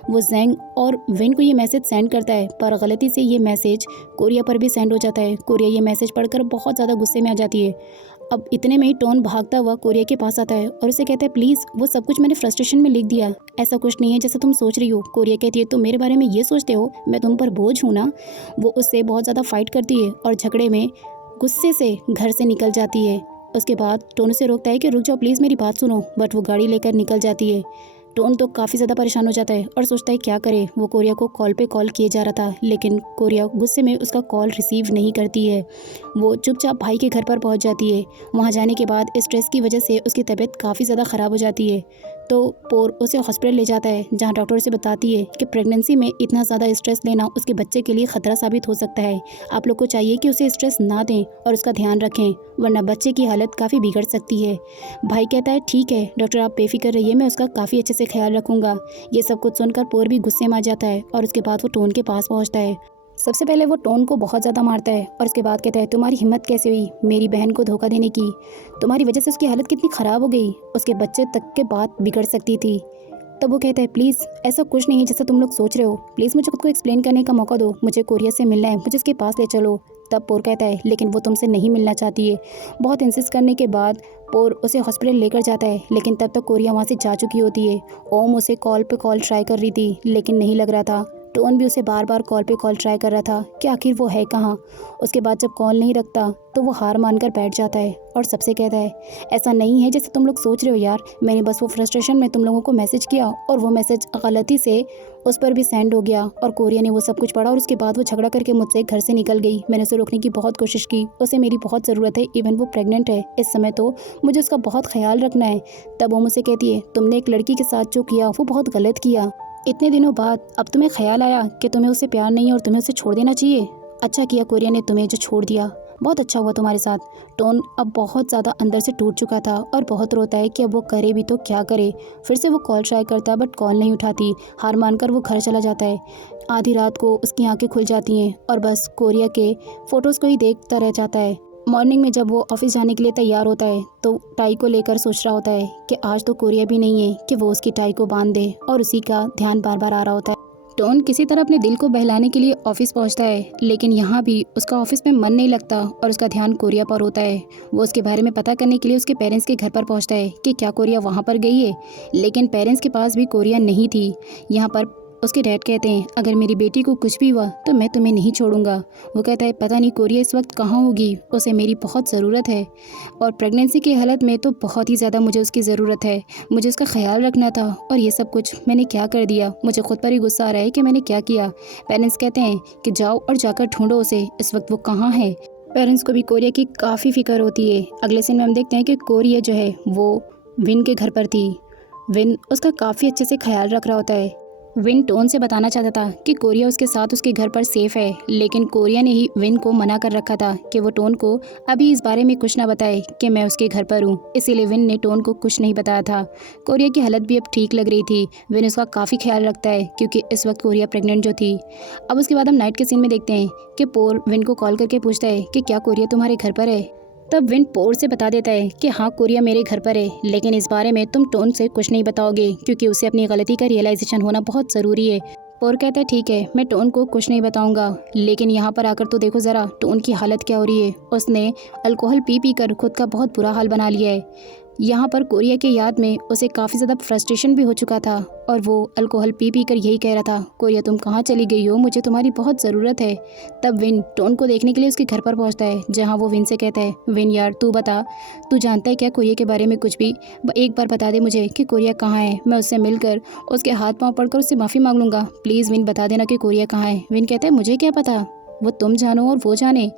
वो जैंग और विन को ये मैसेज सेंड करता है, पर गलती से ये मैसेज कोरिया पर भी सेंड हो जाता है। कोरिया ये मैसेज पढ़कर बहुत ज़्यादा गुस्से में आ जाती है। अब इतने में ही टोन भागता हुआ कोरिया के पास आता है और उसे कहता है प्लीज़ वो सब कुछ मैंने फ्रस्ट्रेशन में लिख दिया, ऐसा कुछ नहीं है जैसा तुम सोच रही हो। कोरिया कहती है तुम मेरे बारे में ये सोचते हो मैं तुम पर बोझ हूँ ना। वो उससे बहुत ज़्यादा फाइट करती है और झगड़े में गुस्से से घर से निकल जाती है। उसके बाद टोन उसे रोकता है कि रुक जाओ प्लीज़ मेरी बात सुनो, बट वो गाड़ी लेकर निकल जाती है। टोन तो काफ़ी ज़्यादा परेशान हो जाता है और सोचता है क्या करे। वो कोरिया को कॉल पे कॉल किए जा रहा था, लेकिन कोरिया गुस्से में उसका कॉल रिसीव नहीं करती है। वो चुपचाप भाई के घर पर पहुंच जाती है। वहां जाने के बाद स्ट्रेस की वजह से उसकी तबीयत काफ़ी ज़्यादा ख़राब हो जाती है, तो पोर उसे हॉस्पिटल ले जाता है, जहां डॉक्टर उसे बताती है कि प्रेगनेंसी में इतना ज़्यादा स्ट्रेस लेना उसके बच्चे के लिए ख़तरा साबित हो सकता है। आप लोग को चाहिए कि उसे स्ट्रेस ना दें और उसका ध्यान रखें, वरना बच्चे की हालत काफ़ी बिगड़ सकती है। भाई कहता है ठीक है डॉक्टर, आप बेफिक्र रहिए, मैं उसका काफ़ी अच्छे से ख्याल रखूँगा। ये सब कुछ सुनकर पोर भी गुस्से में आ जाता है और उसके बाद वो टोन के पास पहुँचता है। सबसे पहले वो टोन को बहुत ज़्यादा मारता है और उसके बाद कहता है तुम्हारी हिम्मत कैसे हुई मेरी बहन को धोखा देने की, तुम्हारी वजह से उसकी हालत कितनी ख़राब हो गई, उसके बच्चे तक के बात बिगड़ सकती थी। तब वो कहता है प्लीज़ ऐसा कुछ नहीं है जैसा तुम लोग सोच रहे हो, प्लीज़ मुझे खुद को एक्सप्लेन करने का मौका दो, मुझे कोरिया से मिलना है, मुझे उसके पास ले चलो। तब पोर कहता है लेकिन वो तुमसे नहीं मिलना चाहती है। बहुत इंसिस्ट करने के बाद पोर उसे हॉस्पिटल लेकर जाता है, लेकिन तब तक कोरिया वहाँ से जा चुकी होती है। ओम उसे कॉल पे कॉल ट्राई कर रही थी लेकिन नहीं लग रहा था। टोन भी उसे बार बार कॉल पे कॉल ट्राई कर रहा था कि आखिर वो है कहाँ। उसके बाद जब कॉल नहीं रखता तो वो हार मानकर बैठ जाता है और सबसे कहता है ऐसा नहीं है जैसे तुम लोग सोच रहे हो यार, मैंने बस वो फ्रस्ट्रेशन में तुम लोगों को मैसेज किया और वो मैसेज गलती से उस पर भी सेंड हो गया और कोरिया ने वो सब कुछ पढ़ा और उसके बाद वो झगड़ा करके मुझसे घर से निकल गई। मैंने उसे रोकने की बहुत कोशिश की, उसे मेरी बहुत ज़रूरत है, इवन वो प्रेग्नेंट है इस समय, तो मुझे उसका बहुत ख्याल रखना है। तब वो मुझसे कहती है तुमने एक लड़की के साथ जो किया वो बहुत गलत किया, इतने दिनों बाद अब तुम्हें ख्याल आया कि तुम्हें उससे प्यार नहीं है और तुम्हें उसे छोड़ देना चाहिए। अच्छा किया कोरिया ने तुम्हें जो छोड़ दिया, बहुत अच्छा हुआ तुम्हारे साथ। टोन अब बहुत ज़्यादा अंदर से टूट चुका था और बहुत रोता है कि अब वो करे भी तो क्या करे। फिर से वो कॉल ट्राई करता है बट कॉल नहीं उठाती। हार मानकर वो घर चला जाता है। आधी रात को उसकी आंखें खुल जाती हैं और बस कोरिया के फ़ोटोज़ को ही देखता रह जाता है। मॉर्निंग में जब वो ऑफिस जाने के लिए तैयार होता है तो टाई को लेकर सोच रहा होता है कि आज तो कोरिया भी नहीं है कि वो उसकी टाई को बांध दे, और उसी का ध्यान बार बार आ रहा होता है। टोन किसी तरह अपने दिल को बहलाने के लिए ऑफिस पहुंचता है, लेकिन यहाँ भी उसका ऑफिस में मन नहीं लगता और उसका ध्यान कोरिया पर होता है। वो उसके बारे में पता करने के लिए उसके पेरेंट्स के घर पर पहुंचता है कि क्या कोरिया वहाँ पर गई है, लेकिन पेरेंट्स के पास भी कोरिया नहीं थी। यहाँ पर उसके डैड कहते हैं अगर मेरी बेटी को कुछ भी हुआ तो मैं तुम्हें नहीं छोड़ूंगा। वो कहता है पता नहीं कोरिया इस वक्त कहाँ होगी, उसे मेरी बहुत ज़रूरत है और प्रेगनेंसी की हालत में तो बहुत ही ज़्यादा मुझे उसकी ज़रूरत है। मुझे उसका ख्याल रखना था और ये सब कुछ मैंने क्या कर दिया। मुझे खुद पर ही गुस्सा आ रहा है कि मैंने क्या किया। पेरेंट्स कहते हैं कि जाओ और जाकर ढूंढो उसे, इस वक्त वो कहाँ है। पेरेंट्स को भी कोरिया की काफ़ी फिक्र होती है। अगले सीन में हम देखते हैं कि कोरिया जो है वो विन के घर पर थी। विन उसका काफ़ी अच्छे से ख्याल रख रहा होता है। विन टोन से बताना चाहता था कि कोरिया उसके साथ उसके घर पर सेफ है, लेकिन कोरिया ने ही विन को मना कर रखा था कि वो टोन को अभी इस बारे में कुछ ना बताए कि मैं उसके घर पर हूँ। इसीलिए विन ने टोन को कुछ नहीं बताया था। कोरिया की हालत भी अब ठीक लग रही थी। विन उसका काफ़ी ख्याल रखता है क्योंकि इस वक्त कोरिया प्रेग्नेंट जो थी। अब उसके बाद हम नाइट के सीन में देखते हैं कि पोर विन को कॉल करके पूछता है कि क्या कोरिया तुम्हारे घर पर है। तब विन पोर से बता देता है कि हाँ कोरिया मेरे घर पर है, लेकिन इस बारे में तुम टोन से कुछ नहीं बताओगे क्योंकि उसे अपनी गलती का रियलाइजेशन होना बहुत ज़रूरी है। पोर कहता है ठीक है, मैं टोन को कुछ नहीं बताऊंगा, लेकिन यहाँ पर आकर तो देखो ज़रा टोन की हालत क्या हो रही है। उसने अल्कोहल पी पी कर खुद का बहुत बुरा हाल बना लिया है। यहाँ पर कोरिया की याद में उसे काफ़ी ज़्यादा फ्रस्ट्रेशन भी हो चुका था और वो अल्कोहल पी पी कर यही कह रहा था कोरिया तुम कहाँ चली गई हो, मुझे तुम्हारी बहुत ज़रूरत है। तब विन टोन को देखने के लिए उसके घर पर पहुँचता है, जहाँ वो विन से कहता है विन यार तू बता, तू जानता है क्या कोरिया के बारे में कुछ भी, एक बार बता दे मुझे कि कोरिया कहाँ है। मैं उससे मिलकर उसके हाथ पाँव पड़कर उससे माफ़ी मांग लूँगा। प्लीज़ विन बता देना कि कोरिया कहाँ है। विन कहता है मुझे क्या पता, वो तुम जानो और वो जाने।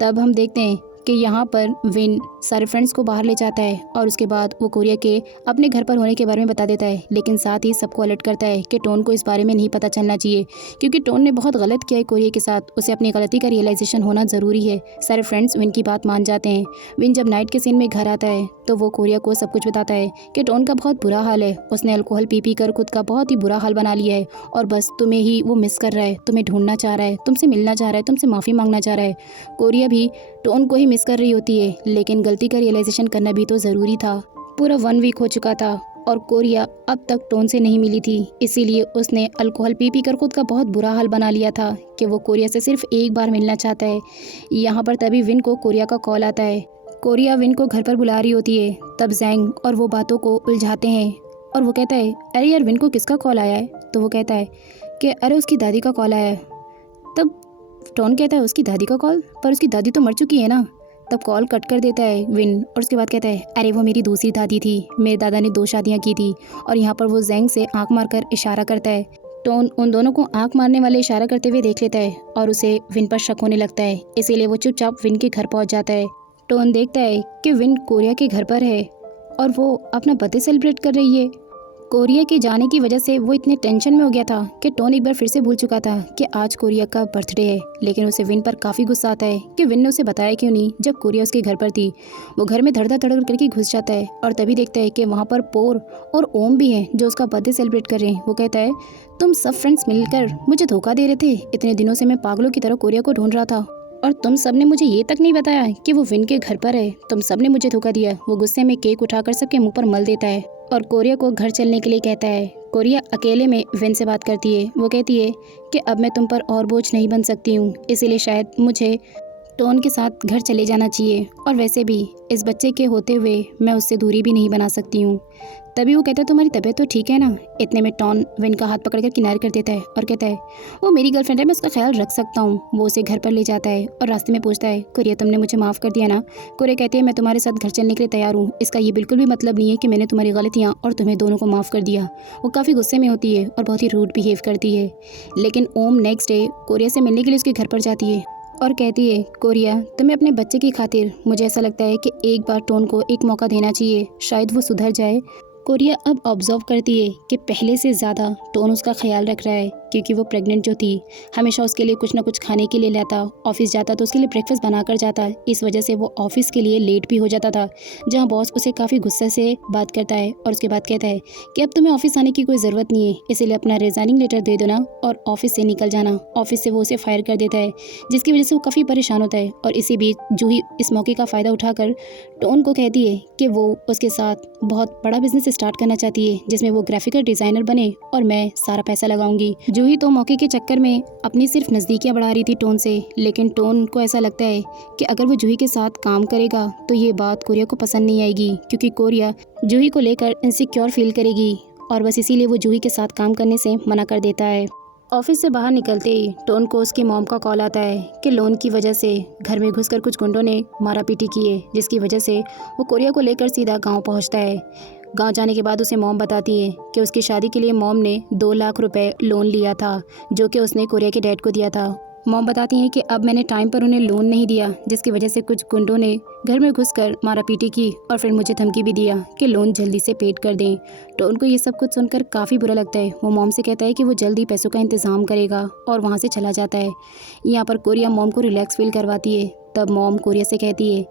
तब हम देखते हैं कि यहाँ पर विन सारे फ्रेंड्स को बाहर ले जाता है और उसके बाद वो कोरिया के अपने घर पर होने के बारे में बता देता है, लेकिन साथ ही सबको अलर्ट करता है कि टोन को इस बारे में नहीं पता चलना चाहिए क्योंकि टोन ने बहुत गलत किया है कोरिया के साथ। उसे अपनी गलती का रियलाइजेशन होना ज़रूरी है। सारे फ्रेंड्स विन की बात मान जाते हैं। विन जब नाइट के सीन में घर आता है तो वो कोरिया को सब कुछ बताता है कि टोन का बहुत बुरा हाल है, उसने अल्कोहल पी पी कर खुद का बहुत ही बुरा हाल बना लिया है और बस तुम्हें ही वो मिस कर रहा है, तुम्हें ढूंढना चाह रहा है, तुमसे मिलना चाह रहा है, तुमसे माफ़ी मांगना चाह रहा है। कोरिया भी टोन को ही मिस कर रही होती है, लेकिन गलती का रियलाइजेशन करना भी तो ज़रूरी था। पूरा 1 वीक हो चुका था और कोरिया अब तक टोन से नहीं मिली थी, इसीलिए उसने अल्कोहल पी पी कर खुद का बहुत बुरा हाल बना लिया था कि वो कोरिया से सिर्फ एक बार मिलना चाहता है। यहाँ पर तभी विन को कोरिया का कॉल आता है। कोरिया विन को घर पर बुला रही होती है। तब जैंग और वो बातों को उलझाते हैं और वो कहता है अरे यार विन को किसका कॉल आया है। तो वो कहता है कि अरे उसकी दादी का कॉल आया है। तब टोन कहता है उसकी दादी का कॉल, पर उसकी दादी तो मर चुकी है ना। तब कॉल कट कर देता है विन और उसके बाद कहता है अरे वो मेरी दूसरी दादी थी, मेरे दादा ने 2 शादियाँ की थी। और यहाँ पर वो जैंग से आंख मारकर इशारा करता है। टोन उन दोनों को आंख मारने वाले इशारा करते हुए देख लेता है और उसे विन पर शक होने लगता है, इसीलिए वो चुपचाप विन के घर पहुँच जाता है। टोन देखता है कि विन कोरिया के घर पर है और वो अपना बर्थडे सेलिब्रेट कर रही है। कोरिया के जाने की वजह से वो इतने टेंशन में हो गया था कि टोन एक बार फिर से भूल चुका था कि आज कोरिया का बर्थडे है। लेकिन उसे विन पर काफ़ी गुस्सा आता है कि विन ने उसे बताया क्यों नहीं जब कोरिया उसके घर पर थी। वो घर में धड़धा धड़क करके घुस जाता है और तभी देखता है कि वहाँ पर पोर और ओम भी हैं जो उसका बर्थडे सेलिब्रेट कर रहे हैं। वो कहता है तुम सब फ्रेंड्स मिलकर मुझे धोखा दे रहे थे, इतने दिनों से मैं पागलों की तरह कोरिया को ढूंढ रहा था और तुम सबने मुझे ये तक नहीं बताया कि वो विन के घर पर है। तुम सबने मुझे धोखा दिया। वो गुस्से में केक उठाकर सबके मुंह पर मल देता है और कोरिया को घर चलने के लिए कहता है। कोरिया अकेले में विन से बात करती है। वो कहती है कि अब मैं तुम पर और बोझ नहीं बन सकती हूँ, इसीलिए शायद मुझे टोन के साथ घर चले जाना चाहिए और वैसे भी इस बच्चे के होते हुए मैं उससे दूरी भी नहीं बना सकती हूँ। तभी वो कहता है तुम्हारी तबीयत तो ठीक है ना। इतने में टोन विन का हाथ पकड़कर किनारे कर देता है और कहता है वो मेरी गर्लफ्रेंड है, मैं उसका ख्याल रख सकता हूँ। वो उसे घर पर ले जाता है और रास्ते में पूछता है कोरिया तुमने मुझे माफ़ कर दिया ना। कोरिया कहती है मैं तुम्हारे साथ घर चलने के लिए तैयार हूँ, इसका ये बिल्कुल भी मतलब नहीं है कि मैंने तुम्हारी गलतियाँ और तुम्हें दोनों को माफ़ कर दिया। वो काफ़ी गुस्से में होती है और बहुत ही रूड बिहेव करती है। लेकिन ओम नेक्स्ट डे कोरिया से मिलने के लिए उसके घर पर जाती है और कहती है कोरिया तुम्हें अपने बच्चे की खातिर मुझे ऐसा लगता है कि एक बार टोन को एक मौका देना चाहिए, शायद वो सुधर जाए। कोरिया अब ऑब्जर्व करती है कि पहले से ज़्यादा टोन उसका ख्याल रख रहा है क्योंकि वो प्रेग्नेंट जो थी हमेशा उसके लिए कुछ ना कुछ खाने के लिए लाता, ऑफिस जाता तो उसके लिए ब्रेकफास्ट बना कर जाता। इस वजह से वो ऑफिस के लिए लेट भी हो जाता था, जहाँ बॉस उसे काफ़ी गुस्से से बात करता है और उसके बाद कहता है कि अब तुम्हें ऑफिस आने की कोई ज़रूरत नहीं है, इसीलिए अपना रिज़ाइनिंग लेटर दे दो ना और ऑफिस से निकल जाना। ऑफिस से वो उसे फायर कर देता है जिसकी वजह से वो काफ़ी परेशान होता है। और इसी बीच जूही इस मौके का फ़ायदा उठाकर टोन को कहती है कि वो उसके साथ बहुत बड़ा बिजनेस स्टार्ट करना चाहती है जिसमें वो ग्राफिकल डिज़ाइनर बने और मैं सारा पैसा लगाऊंगी। जूही तो मौके के चक्कर में अपनी सिर्फ नज़दीकियाँ बढ़ा रही थी टोन से, लेकिन टोन को ऐसा लगता है कि अगर वो जूही के साथ काम करेगा तो ये बात कोरिया को पसंद नहीं आएगी क्योंकि कोरिया जूही को लेकर इनसिक्योर फील करेगी और बस इसीलिए वो जूही के साथ काम करने से मना कर देता है। ऑफिस से बाहर निकलते ही टोन को उसकी मॉम का कॉल आता है कि लोन की वजह से घर में घुसकर कुछ गुंडों ने मारा पीटी की है, जिसकी वजह से वो कोरिया को लेकर सीधा गांव पहुंचता है। गांव जाने के बाद उसे मॉम बताती है कि उसकी शादी के लिए मॉम ने 2 लाख रुपए लोन लिया था, जो कि उसने कोरिया के डैड को दिया था। मॉम बताती हैं कि अब मैंने टाइम पर उन्हें लोन नहीं दिया, जिसकी वजह से कुछ गुंडों ने घर में घुसकर मारापीटी की और फिर मुझे धमकी भी दिया कि लोन जल्दी से पेड कर दें। तो उनको ये सब कुछ सुनकर काफ़ी बुरा लगता है। वो मॉम से कहता है कि वो जल्दी पैसों का इंतज़ाम करेगा और वहाँ से चला जाता है। यहाँ पर कोरिया मॉम को रिलैक्स फील करवाती है। तब मॉम कोरिया से कहती है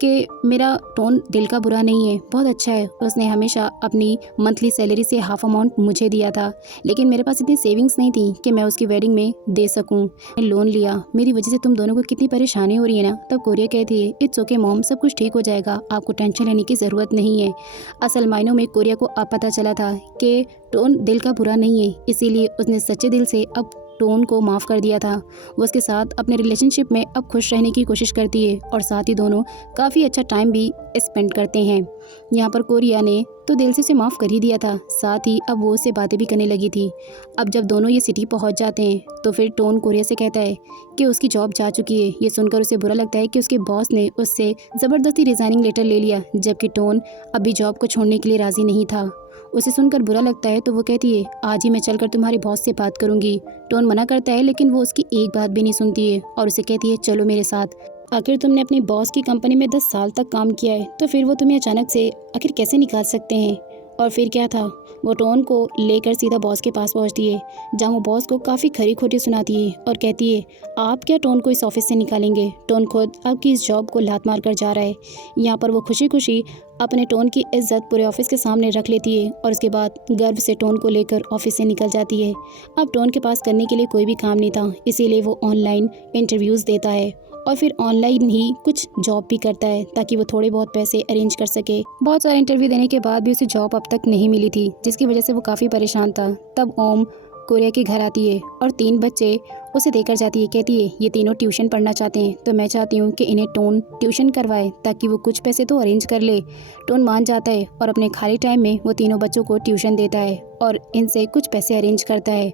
कि मेरा टोन दिल का बुरा नहीं है, बहुत अच्छा है। उसने हमेशा अपनी मंथली सैलरी से हाफ अमाउंट मुझे दिया था, लेकिन मेरे पास इतनी सेविंग्स नहीं थी कि मैं उसकी वेडिंग में दे सकूं। मैं लोन लिया, मेरी वजह से तुम दोनों को कितनी परेशानी हो रही है ना। तब कोरिया कहती है इट्स ओके मॉम, सब कुछ ठीक हो जाएगा, आपको टेंशन लेने की ज़रूरत नहीं है। असल मायनों में कोरिया को अब पता चला था कि टोन दिल का बुरा नहीं है, इसीलिए उसने सच्चे दिल से अब टोन को माफ़ कर दिया था। वो उसके साथ अपने रिलेशनशिप में अब खुश रहने की कोशिश करती है और साथ ही दोनों काफ़ी अच्छा टाइम भी स्पेंड करते हैं। यहाँ पर कोरिया ने तो दिल से उसे माफ़ कर ही दिया था, साथ ही अब वो उससे बातें भी करने लगी थी। अब जब दोनों ये सिटी पहुँच जाते हैं तो फिर टोन कोरिया से कहता है कि उसकी जॉब जा चुकी है। ये सुनकर उसे बुरा लगता है कि उसके बॉस ने उससे ज़बरदस्ती रिज़ाइनिंग लेटर ले लिया, जबकि टोन अभी जॉब को छोड़ने के लिए राज़ी नहीं था। उसे सुनकर बुरा लगता है तो वो कहती है आज ही मैं चलकर तुम्हारे बॉस से बात करूंगी। टोन मना करता है, लेकिन वो उसकी एक बात भी नहीं सुनती है और उसे कहती है चलो मेरे साथ। आखिर तुमने अपनी बॉस की कंपनी में 10 साल तक काम किया है, तो फिर वो तुम्हें अचानक से आखिर कैसे निकाल सकते हैं। और फिर क्या था, वो टोन को लेकर सीधा बॉस के पास पहुंचती है, जहां वो बॉस को काफ़ी खरी खोटी सुनाती है और कहती है आप क्या टोन को इस ऑफिस से निकालेंगे। टोन खुद आपकी इस जॉब को लात मार कर जा रहा है। यहाँ पर वो खुशी खुशी अपने टोन की इज्जत पूरे ऑफिस के सामने रख लेती है और उसके बाद गर्व से टोन को लेकर ऑफिस से निकल जाती है। अब टोन के पास करने के लिए कोई भी काम नहीं था, इसीलिए वो ऑनलाइन इंटरव्यूज़ देता है और फिर ऑनलाइन ही कुछ जॉब भी करता है ताकि वो थोड़े बहुत पैसे अरेंज कर सके। बहुत सारे इंटरव्यू देने के बाद भी उसे जॉब अब तक नहीं मिली थी, जिसकी वजह से वो काफ़ी परेशान था। तब ओम कोरिया के घर आती है और 3 बच्चे उसे देकर जाती है। कहती है ये तीनों ट्यूशन पढ़ना चाहते हैं, तो मैं चाहती हूँ कि इन्हें टोन ट्यूशन करवाए ताकि वो कुछ पैसे तो अरेंज कर ले। टोन मान जाता है और अपने खाली टाइम में वो तीनों बच्चों को ट्यूशन देता है और इनसे कुछ पैसे अरेंज करता है।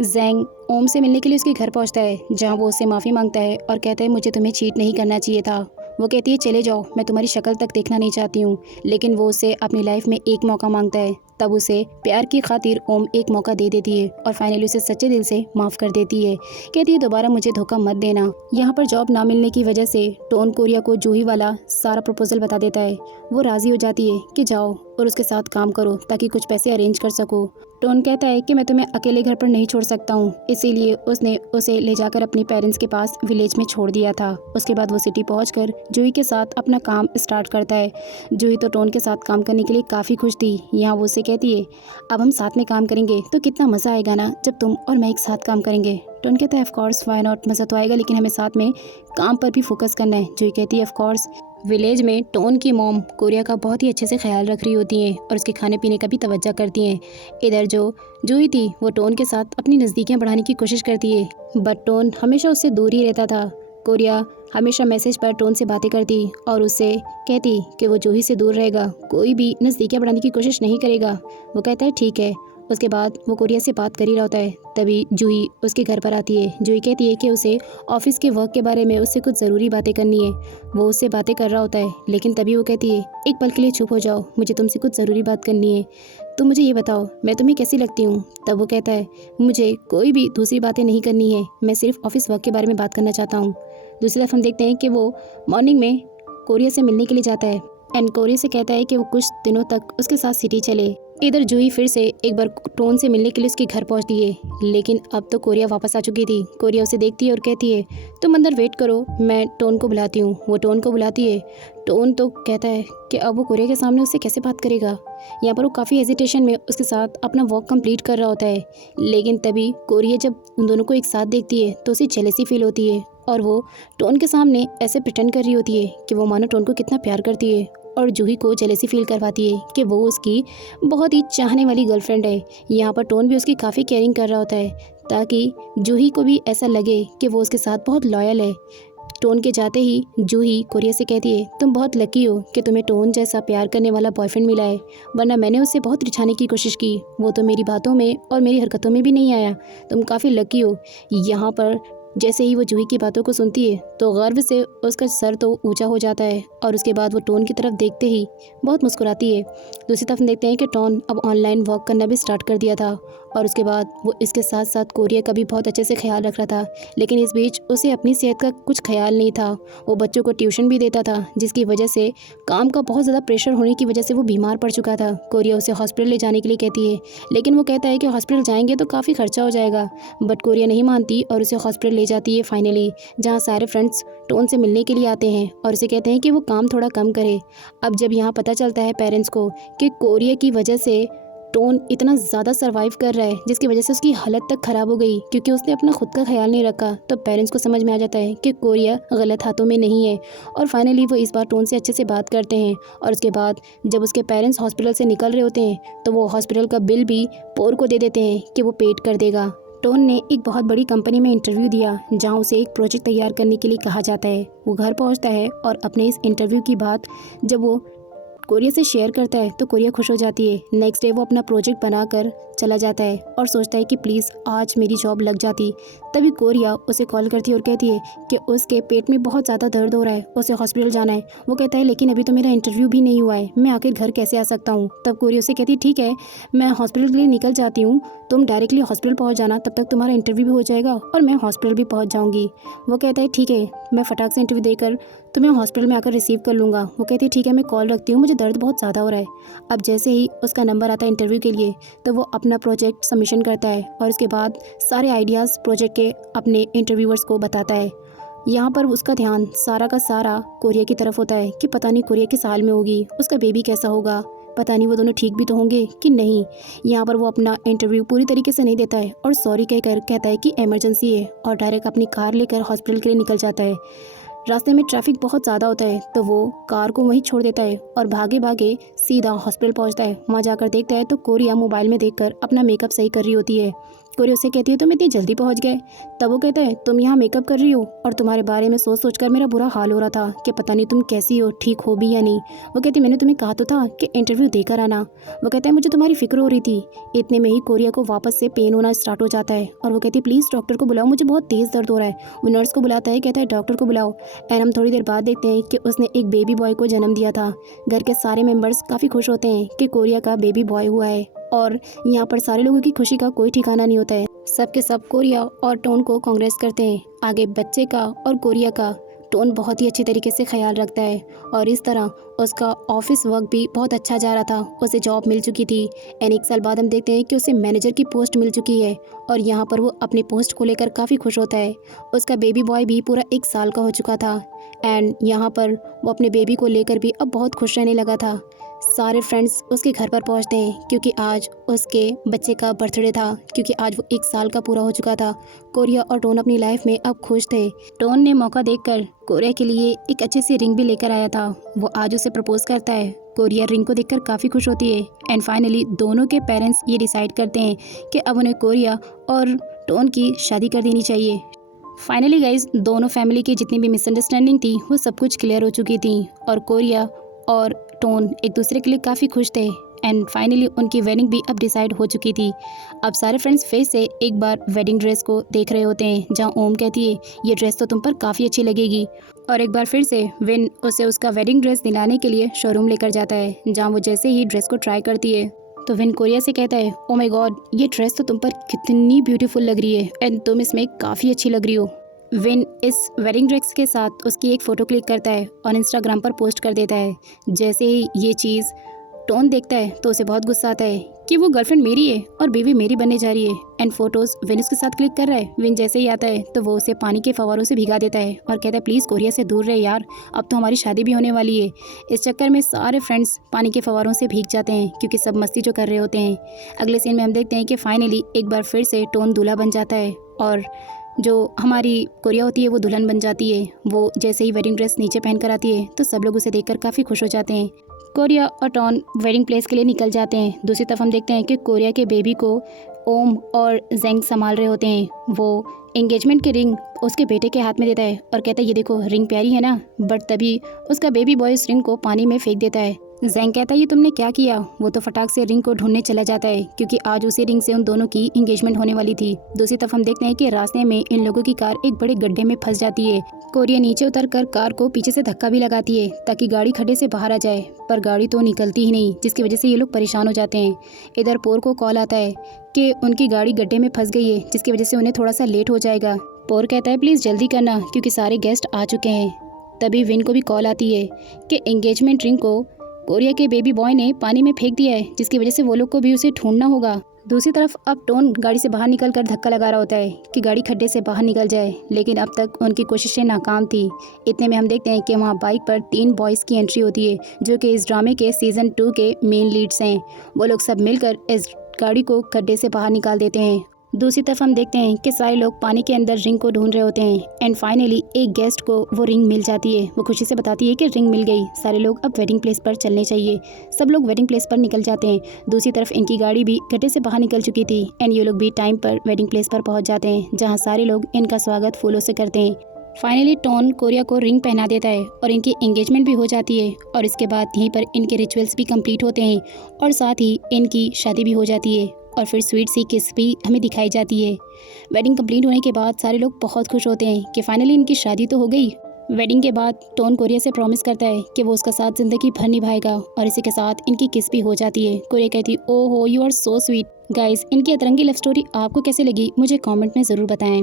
जैंग ओम से मिलने के लिए उसके घर पहुंचता है, जहां वो उससे माफ़ी मांगता है और कहता है मुझे तुम्हें चीट नहीं करना चाहिए था। वो कहती है चले जाओ, मैं तुम्हारी शक्ल तक देखना नहीं चाहती हूँ, लेकिन वो उससे अपनी लाइफ में एक मौका मांगता है। तब उसे प्यार की खातिर ओम एक मौका दे देती है और फाइनली उसे सच्चे दिल से माफ़ कर देती है। कहती है दोबारा मुझे धोखा मत देना। यहाँ पर जॉब ना मिलने की वजह से टोन कोरिया को जूही वाला सारा प्रपोजल बता देता है। वो राज़ी हो जाती है कि जाओ और उसके साथ काम करो ताकि कुछ पैसे अरेंज कर सको। टोन कहता है कि मैं तुम्हें अकेले घर पर नहीं छोड़ सकता हूँ, इसीलिए उसने उसे ले जाकर अपनी पेरेंट्स के पास विलेज में छोड़ दिया था। उसके बाद वो सिटी पहुंचकर जूही के साथ अपना काम स्टार्ट करता है। जूही तो टोन के साथ काम करने के लिए काफ़ी खुश थी। यहाँ वो उससे कहती है अब हम साथ में काम करेंगे तो कितना मज़ा आएगा ना, जब तुम और मैं एक साथ काम करेंगे। टोन कहता है ऑफ कोर्स व्हाई नॉट, मज़ा तो आएगा, लेकिन हमें साथ में काम पर भी फोकस करना है। जूही कहती है ऑफ कोर्स। विलेज में टोन की मॉम कोरिया का बहुत ही अच्छे से ख्याल रख रही होती हैं और उसके खाने पीने का भी तवज्जो करती हैं। इधर जो जूही थी वो टोन के साथ अपनी नज़दीकियाँ बढ़ाने की कोशिश करती है, बट टोन हमेशा उससे दूर ही रहता था। कोरिया हमेशा मैसेज पर टोन से बातें करती और उससे कहती कि वो जूही से दूर रहेगा, कोई भी नज़दीकियाँ बढ़ाने की कोशिश नहीं करेगा। वो कहता है ठीक है। उसके बाद वो कोरिया से बात कर ही रहा होता है, तभी जूही उसके घर पर आती है। जूही कहती है कि उसे ऑफिस के वर्क के बारे में उससे कुछ ज़रूरी बातें करनी है। वो उससे बातें कर रहा होता है, लेकिन तभी वो कहती है एक पल के लिए चुप हो जाओ, मुझे तुमसे कुछ ज़रूरी बात करनी है। तुम मुझे ये बताओ मैं तुम्हें कैसी लगती हूँ। तब वो कहता है मुझे कोई भी दूसरी बातें नहीं करनी है, मैं सिर्फ ऑफिस वर्क के बारे में बात करना चाहता हूँ। दूसरी तरफ हम देखते हैं कि वो मॉर्निंग में कोरिया से मिलने के लिए जाता है एंड कोरिया से कहता है कि वो कुछ दिनों तक उसके साथ सिटी चले। इधर जूही फिर से एक बार टोन से मिलने के लिए उसके घर पहुंचती है, लेकिन अब तो कोरिया वापस आ चुकी थी। कोरिया उसे देखती है और कहती है तुम अंदर वेट करो, मैं टोन को बुलाती हूँ। वो टोन को बुलाती है। टोन तो कहता है कि अब वो कोरिया के सामने उससे कैसे बात करेगा। यहाँ पर वो काफ़ी हेजिटेशन में उसके साथ अपना वर्क कंप्लीट कर रहा होता है, लेकिन तभी कोरिया जब उन दोनों को एक साथ देखती है तो उसे जेलसी फील होती है और वो टोन के सामने ऐसे प्रिटेंड कर रही होती है कि वो मानो टोन को कितना प्यार करती है और जूही को जेलसी फील करवाती है कि वो उसकी बहुत ही चाहने वाली गर्लफ्रेंड है। यहाँ पर टोन भी उसकी काफ़ी केयरिंग कर रहा होता है ताकि जूही को भी ऐसा लगे कि वो उसके साथ बहुत लॉयल है। टोन के जाते ही जूही कोरिया से कहती है, तुम बहुत लकी हो कि तुम्हें टोन जैसा प्यार करने वाला बॉयफ्रेंड मिला है, वरना मैंने उसे बहुत रिझाने की कोशिश की, वो तो मेरी बातों में और मेरी हरकतों में भी नहीं आया। तुम काफ़ी लकी हो। यहाँ पर जैसे ही वो जूही की बातों को सुनती है तो गर्व से उसका सर तो ऊंचा हो जाता है और उसके बाद वो टोन की तरफ देखते ही बहुत मुस्कुराती है। दूसरी तरफ देखते हैं कि टोन अब ऑनलाइन वर्क करना भी स्टार्ट कर दिया था और उसके बाद वो इसके साथ साथ कोरिया का भी बहुत अच्छे से ख्याल रख रहा था, लेकिन इस बीच उसे अपनी सेहत का कुछ ख्याल नहीं था। वो बच्चों को ट्यूशन भी देता था, जिसकी वजह से काम का बहुत ज़्यादा प्रेशर होने की वजह से वो बीमार पड़ चुका था। कोरिया उसे हॉस्पिटल ले जाने के लिए कहती है, लेकिन वो कहता है कि हॉस्पिटल जाएंगे तो काफ़ी खर्चा हो जाएगा, बट कोरिया नहीं मानती और उसे हॉस्पिटल ले जाती है फाइनली, जहाँ सारे फ्रेंड्स टोन से मिलने के लिए आते हैं और उसे कहते हैं कि वो काम थोड़ा कम करे। अब जब यहाँ पता चलता है पेरेंट्स को कि कोरिया की वजह से टोन इतना ज़्यादा सर्वाइव कर रहा है, जिसकी वजह से उसकी हालत तक ख़राब हो गई क्योंकि उसने अपना खुद का ख्याल नहीं रखा, तो पेरेंट्स को समझ में आ जाता है कि कोरिया गलत हाथों में नहीं है और फाइनली वो इस बार टोन से अच्छे से बात करते हैं। और उसके बाद जब उसके पेरेंट्स हॉस्पिटल से निकल रहे होते हैं तो वो हॉस्पिटल का बिल भी पोर को दे देते हैं कि वो पेड कर देगा। टोन ने एक बहुत बड़ी कंपनी में इंटरव्यू दिया जहां उसे एक प्रोजेक्ट तैयार करने के लिए कहा जाता है। वो घर पहुंचता है और अपने इस इंटरव्यू की बात जब वो कोरिया से शेयर करता है तो कोरिया खुश हो जाती है। नेक्स्ट डे वो अपना प्रोजेक्ट बनाकर चला जाता है और सोचता है कि प्लीज़ आज मेरी जॉब लग जाती। तभी कोरिया उसे कॉल करती है और कहती है कि उसके पेट में बहुत ज़्यादा दर्द हो रहा है, उसे हॉस्पिटल जाना है। वो कहता है लेकिन अभी तो मेरा इंटरव्यू भी नहीं हुआ है, मैं आखिर घर कैसे आ सकता हूँ। तब कोरिया उसे कहती है ठीक है, मैं हॉस्पिटल के लिए निकल जाती हूँ, तुम डायरेक्टली हॉस्पिटल पहुँच जाना, तब तक तुम्हारा इंटरव्यू भी हो जाएगा और मैं हॉस्पिटल भी पहुँच जाऊँगी। वो कहता है ठीक है, मैं फटाक से इंटरव्यू देकर तुम्हें हॉस्पिटल में आकर रिसीव कर लूँगा। वो कहती है ठीक है, मैं कॉल रखती हूँ, मुझे दर्द बहुत ज़्यादा हो रहा है। अब जैसे ही उसका नंबर आता है इंटरव्यू के लिए तो वो अपना प्रोजेक्ट सबमिशन करता है और उसके बाद सारे आइडियाज़ प्रोजेक्ट के अपने इंटरव्यूअर्स को बताता है। यहाँ पर उसका ध्यान सारा का सारा कोरिया की तरफ होता है कि पता नहीं कोरिया किस हाल में होगी, उसका बेबी कैसा होगा, पता नहीं वो दोनों ठीक भी तो होंगे कि नहीं। यहाँ पर वो अपना इंटरव्यू पूरी तरीके से नहीं देता है और सॉरी कहकर कहता है कि इमरजेंसी है और डायरेक्ट अपनी कार लेकर हॉस्पिटल के लिए निकल जाता है। रास्ते में ट्रैफिक बहुत ज़्यादा होता है तो वो कार को वहीं छोड़ देता है और भागे भागे सीधा हॉस्पिटल पहुंचता है। वहाँ जाकर देखता है तो कोरिया मोबाइल में देखकर अपना मेकअप सही कर रही होती है। कोरिया उसे कहती है तुम इतनी जल्दी पहुंच गए। तब वो कहता है तुम यहाँ मेकअप कर रही हो और तुम्हारे बारे में सोच सोचकर मेरा बुरा हाल हो रहा था कि पता नहीं तुम कैसी हो, ठीक हो भी या नहीं। वो कहती मैंने तुम्हें कहा तो था कि इंटरव्यू देकर आना। वो कहता है मुझे तुम्हारी फिक्र हो रही थी। इतने में ही कोरिया को वापस से पेन होना स्टार्ट हो जाता है और वो कहती है प्लीज़ डॉक्टर को बुलाओ, मुझे बहुत तेज़ दर्द हो रहा है। वो नर्स को बुलाता है, कहता है डॉक्टर को बुलाओ। एंड हम थोड़ी देर बाद देखते हैं कि उसने एक बेबी बॉय को जन्म दिया था। घर के सारे मेंबर्स काफ़ी खुश होते हैं कि कोरिया का बेबी बॉय हुआ है और यहाँ पर सारे लोगों की खुशी का कोई ठिकाना नहीं होता है। सबके सब कोरिया और टोन को कांग्रेस करते हैं। आगे बच्चे का और कोरिया का टोन बहुत ही अच्छी तरीके से ख्याल रखता है और इस तरह उसका ऑफिस वर्क भी बहुत अच्छा जा रहा था। उसे जॉब मिल चुकी थी एंड एक साल बाद हम देखते हैं कि उसे मैनेजर की पोस्ट मिल चुकी है और यहाँ पर वो अपनी पोस्ट को लेकर काफ़ी खुश होता है। उसका बेबी बॉय भी पूरा 1 साल का हो चुका था एंड यहाँ पर वो अपने बेबी को लेकर भी अब बहुत खुश रहने लगा था। सारे फ्रेंड्स उसके घर पर पहुंचते हैं क्योंकि आज उसके बच्चे का बर्थडे था, क्योंकि आज वो 1 साल का पूरा हो चुका था। कोरिया और टोन अपनी लाइफ में अब खुश थे। टोन ने मौका देखकर कोरिया के लिए एक अच्छी सी रिंग भी लेकर आया था। वो आज उसे प्रपोज करता है। कोरिया रिंग को देखकर काफ़ी खुश होती है एंड फाइनली दोनों के पेरेंट्स ये डिसाइड करते हैं कि अब उन्हें कोरिया और टोन की शादी कर देनी चाहिए। फाइनली गाइज दोनों फैमिली की जितनी भी मिसअंडरस्टैंडिंग थी वो सब कुछ क्लियर हो चुकी थी और कोरिया और टोन एक दूसरे के लिए काफ़ी खुश थे एंड फाइनली उनकी वेडिंग भी अब डिसाइड हो चुकी थी। अब सारे फ्रेंड्स फिर से एक बार वेडिंग ड्रेस को देख रहे होते हैं, जहां ओम कहती है ये ड्रेस तो तुम पर काफ़ी अच्छी लगेगी और एक बार फिर से विन उसे उसका वेडिंग ड्रेस दिलाने के लिए शोरूम लेकर जाता है, जहां वो जैसे ही ड्रेस को ट्राई करती है तो विन कोरिया से कहता है ओ माय गॉड, ये ड्रेस तो तुम पर कितनी ब्यूटीफुल लग रही है एंड तुम इसमें काफ़ी अच्छी लग रही हो। विन इस वेडिंग ड्रेस के साथ उसकी एक फ़ोटो क्लिक करता है और इंस्टाग्राम पर पोस्ट कर देता है। जैसे ही ये चीज़ टोन देखता है तो उसे बहुत गुस्सा आता है कि वो गर्लफ्रेंड मेरी है और बीवी मेरी बनने जा रही है एंड फोटोज़ विन उसके साथ क्लिक कर रहा है। विन जैसे ही आता है तो वो उसे पानी के फव्वारों से भिगा देता है और कहता है प्लीज़ कोरिया से दूर रहे यार, अब तो हमारी शादी भी होने वाली है। इस चक्कर में सारे फ्रेंड्स पानी के फव्वारों से भीग जाते हैं क्योंकि सब मस्ती जो कर रहे होते हैं। अगले सीन में हम देखते हैं कि फाइनली एक बार फिर से टोन दूल्हा बन जाता है और जो हमारी कोरिया होती है वो दुल्हन बन जाती है। वो जैसे ही वेडिंग ड्रेस नीचे पहन कर आती है तो सब लोग उसे देखकर काफ़ी खुश हो जाते हैं। कोरिया और टॉन वेडिंग प्लेस के लिए निकल जाते हैं। दूसरी तरफ हम देखते हैं कि कोरिया के बेबी को ओम और जेंग संभाल रहे होते हैं। वो एंगेजमेंट की रिंग उसके बेटे के हाथ में देता है और कहता है ये देखो रिंग प्यारी है ना, बट तभी उसका बेबी बॉय इस रिंग को पानी में फेंक देता है। जेंग कहता है ये तुमने क्या किया। वो तो फटाक से रिंग को ढूंढने चला जाता है क्योंकि आज उसी रिंग से उन दोनों की एंगेजमेंट होने वाली थी। दूसरी तरफ हम देखते हैं कि रास्ते में इन लोगों की कार एक बड़े गड्ढे में फंस जाती है। कोरिया नीचे उतरकर कार को पीछे से धक्का भी लगाती है ताकि गाड़ी खड्डे से बाहर आ जाए, पर गाड़ी तो निकलती ही नहीं, जिसकी वजह से ये लोग परेशान हो जाते हैं। इधर पोर को कॉल आता है कि उनकी गाड़ी गड्ढे में फंस गई है, जिसकी वजह से उन्हें थोड़ा सा लेट हो जाएगा। पोर कहता है प्लीज़ जल्दी करना क्योंकि सारे गेस्ट आ चुके हैं। तभी विन को भी कॉल आती है कि एंगेजमेंट रिंग को कोरिया के बेबी बॉय ने पानी में फेंक दिया है, जिसकी वजह से वो लोग को भी उसे ढूंढना होगा। दूसरी तरफ अब टोन गाड़ी से बाहर निकलकर धक्का लगा रहा होता है कि गाड़ी खड्डे से बाहर निकल जाए, लेकिन अब तक उनकी कोशिशें नाकाम थी। इतने में हम देखते हैं कि वहाँ बाइक पर 3 बॉयज़ की एंट्री होती है जो कि इस ड्रामे के सीज़न 2 के मेन लीड्स हैं। वो लोग सब मिलकर इस गाड़ी को खड्डे से बाहर निकाल देते हैं। दूसरी तरफ हम देखते हैं कि सारे लोग पानी के अंदर रिंग को ढूंढ रहे होते हैं एंड फाइनली एक गेस्ट को वो रिंग मिल जाती है। वो खुशी से बताती है कि रिंग मिल गई, सारे लोग अब वेडिंग प्लेस पर चलने चाहिए। सब लोग वेडिंग प्लेस पर निकल जाते हैं। दूसरी तरफ इनकी गाड़ी भी गड्ढे से बाहर निकल चुकी थी एंड ये लोग भी टाइम पर वेडिंग प्लेस पर पहुंच जाते हैं, जहां सारे लोग इनका स्वागत फूलों से करते हैं। फाइनली टॉन कोरिया को रिंग पहना देता है और इनकी एंगेजमेंट भी हो जाती है और इसके बाद यहीं पर इनके रिचुअल्स भी कंप्लीट होते हैं और साथ ही इनकी शादी भी हो जाती है और फिर स्वीट सी किस भी हमें दिखाई जाती है। वेडिंग कंप्लीट होने के बाद सारे लोग बहुत खुश होते हैं कि फाइनली इनकी शादी तो हो गई। वेडिंग के बाद टोन कोरिया से प्रॉमिस करता है कि वो उसका साथ ज़िंदगी भर निभाएगा और इसी के साथ इनकी किस भी हो जाती है। कोरिया कहती है ओहो you are so sweet. Guys इनकी अतरंगी लव स्टोरी आपको कैसे लगी मुझे कमेंट में ज़रूर बताएं।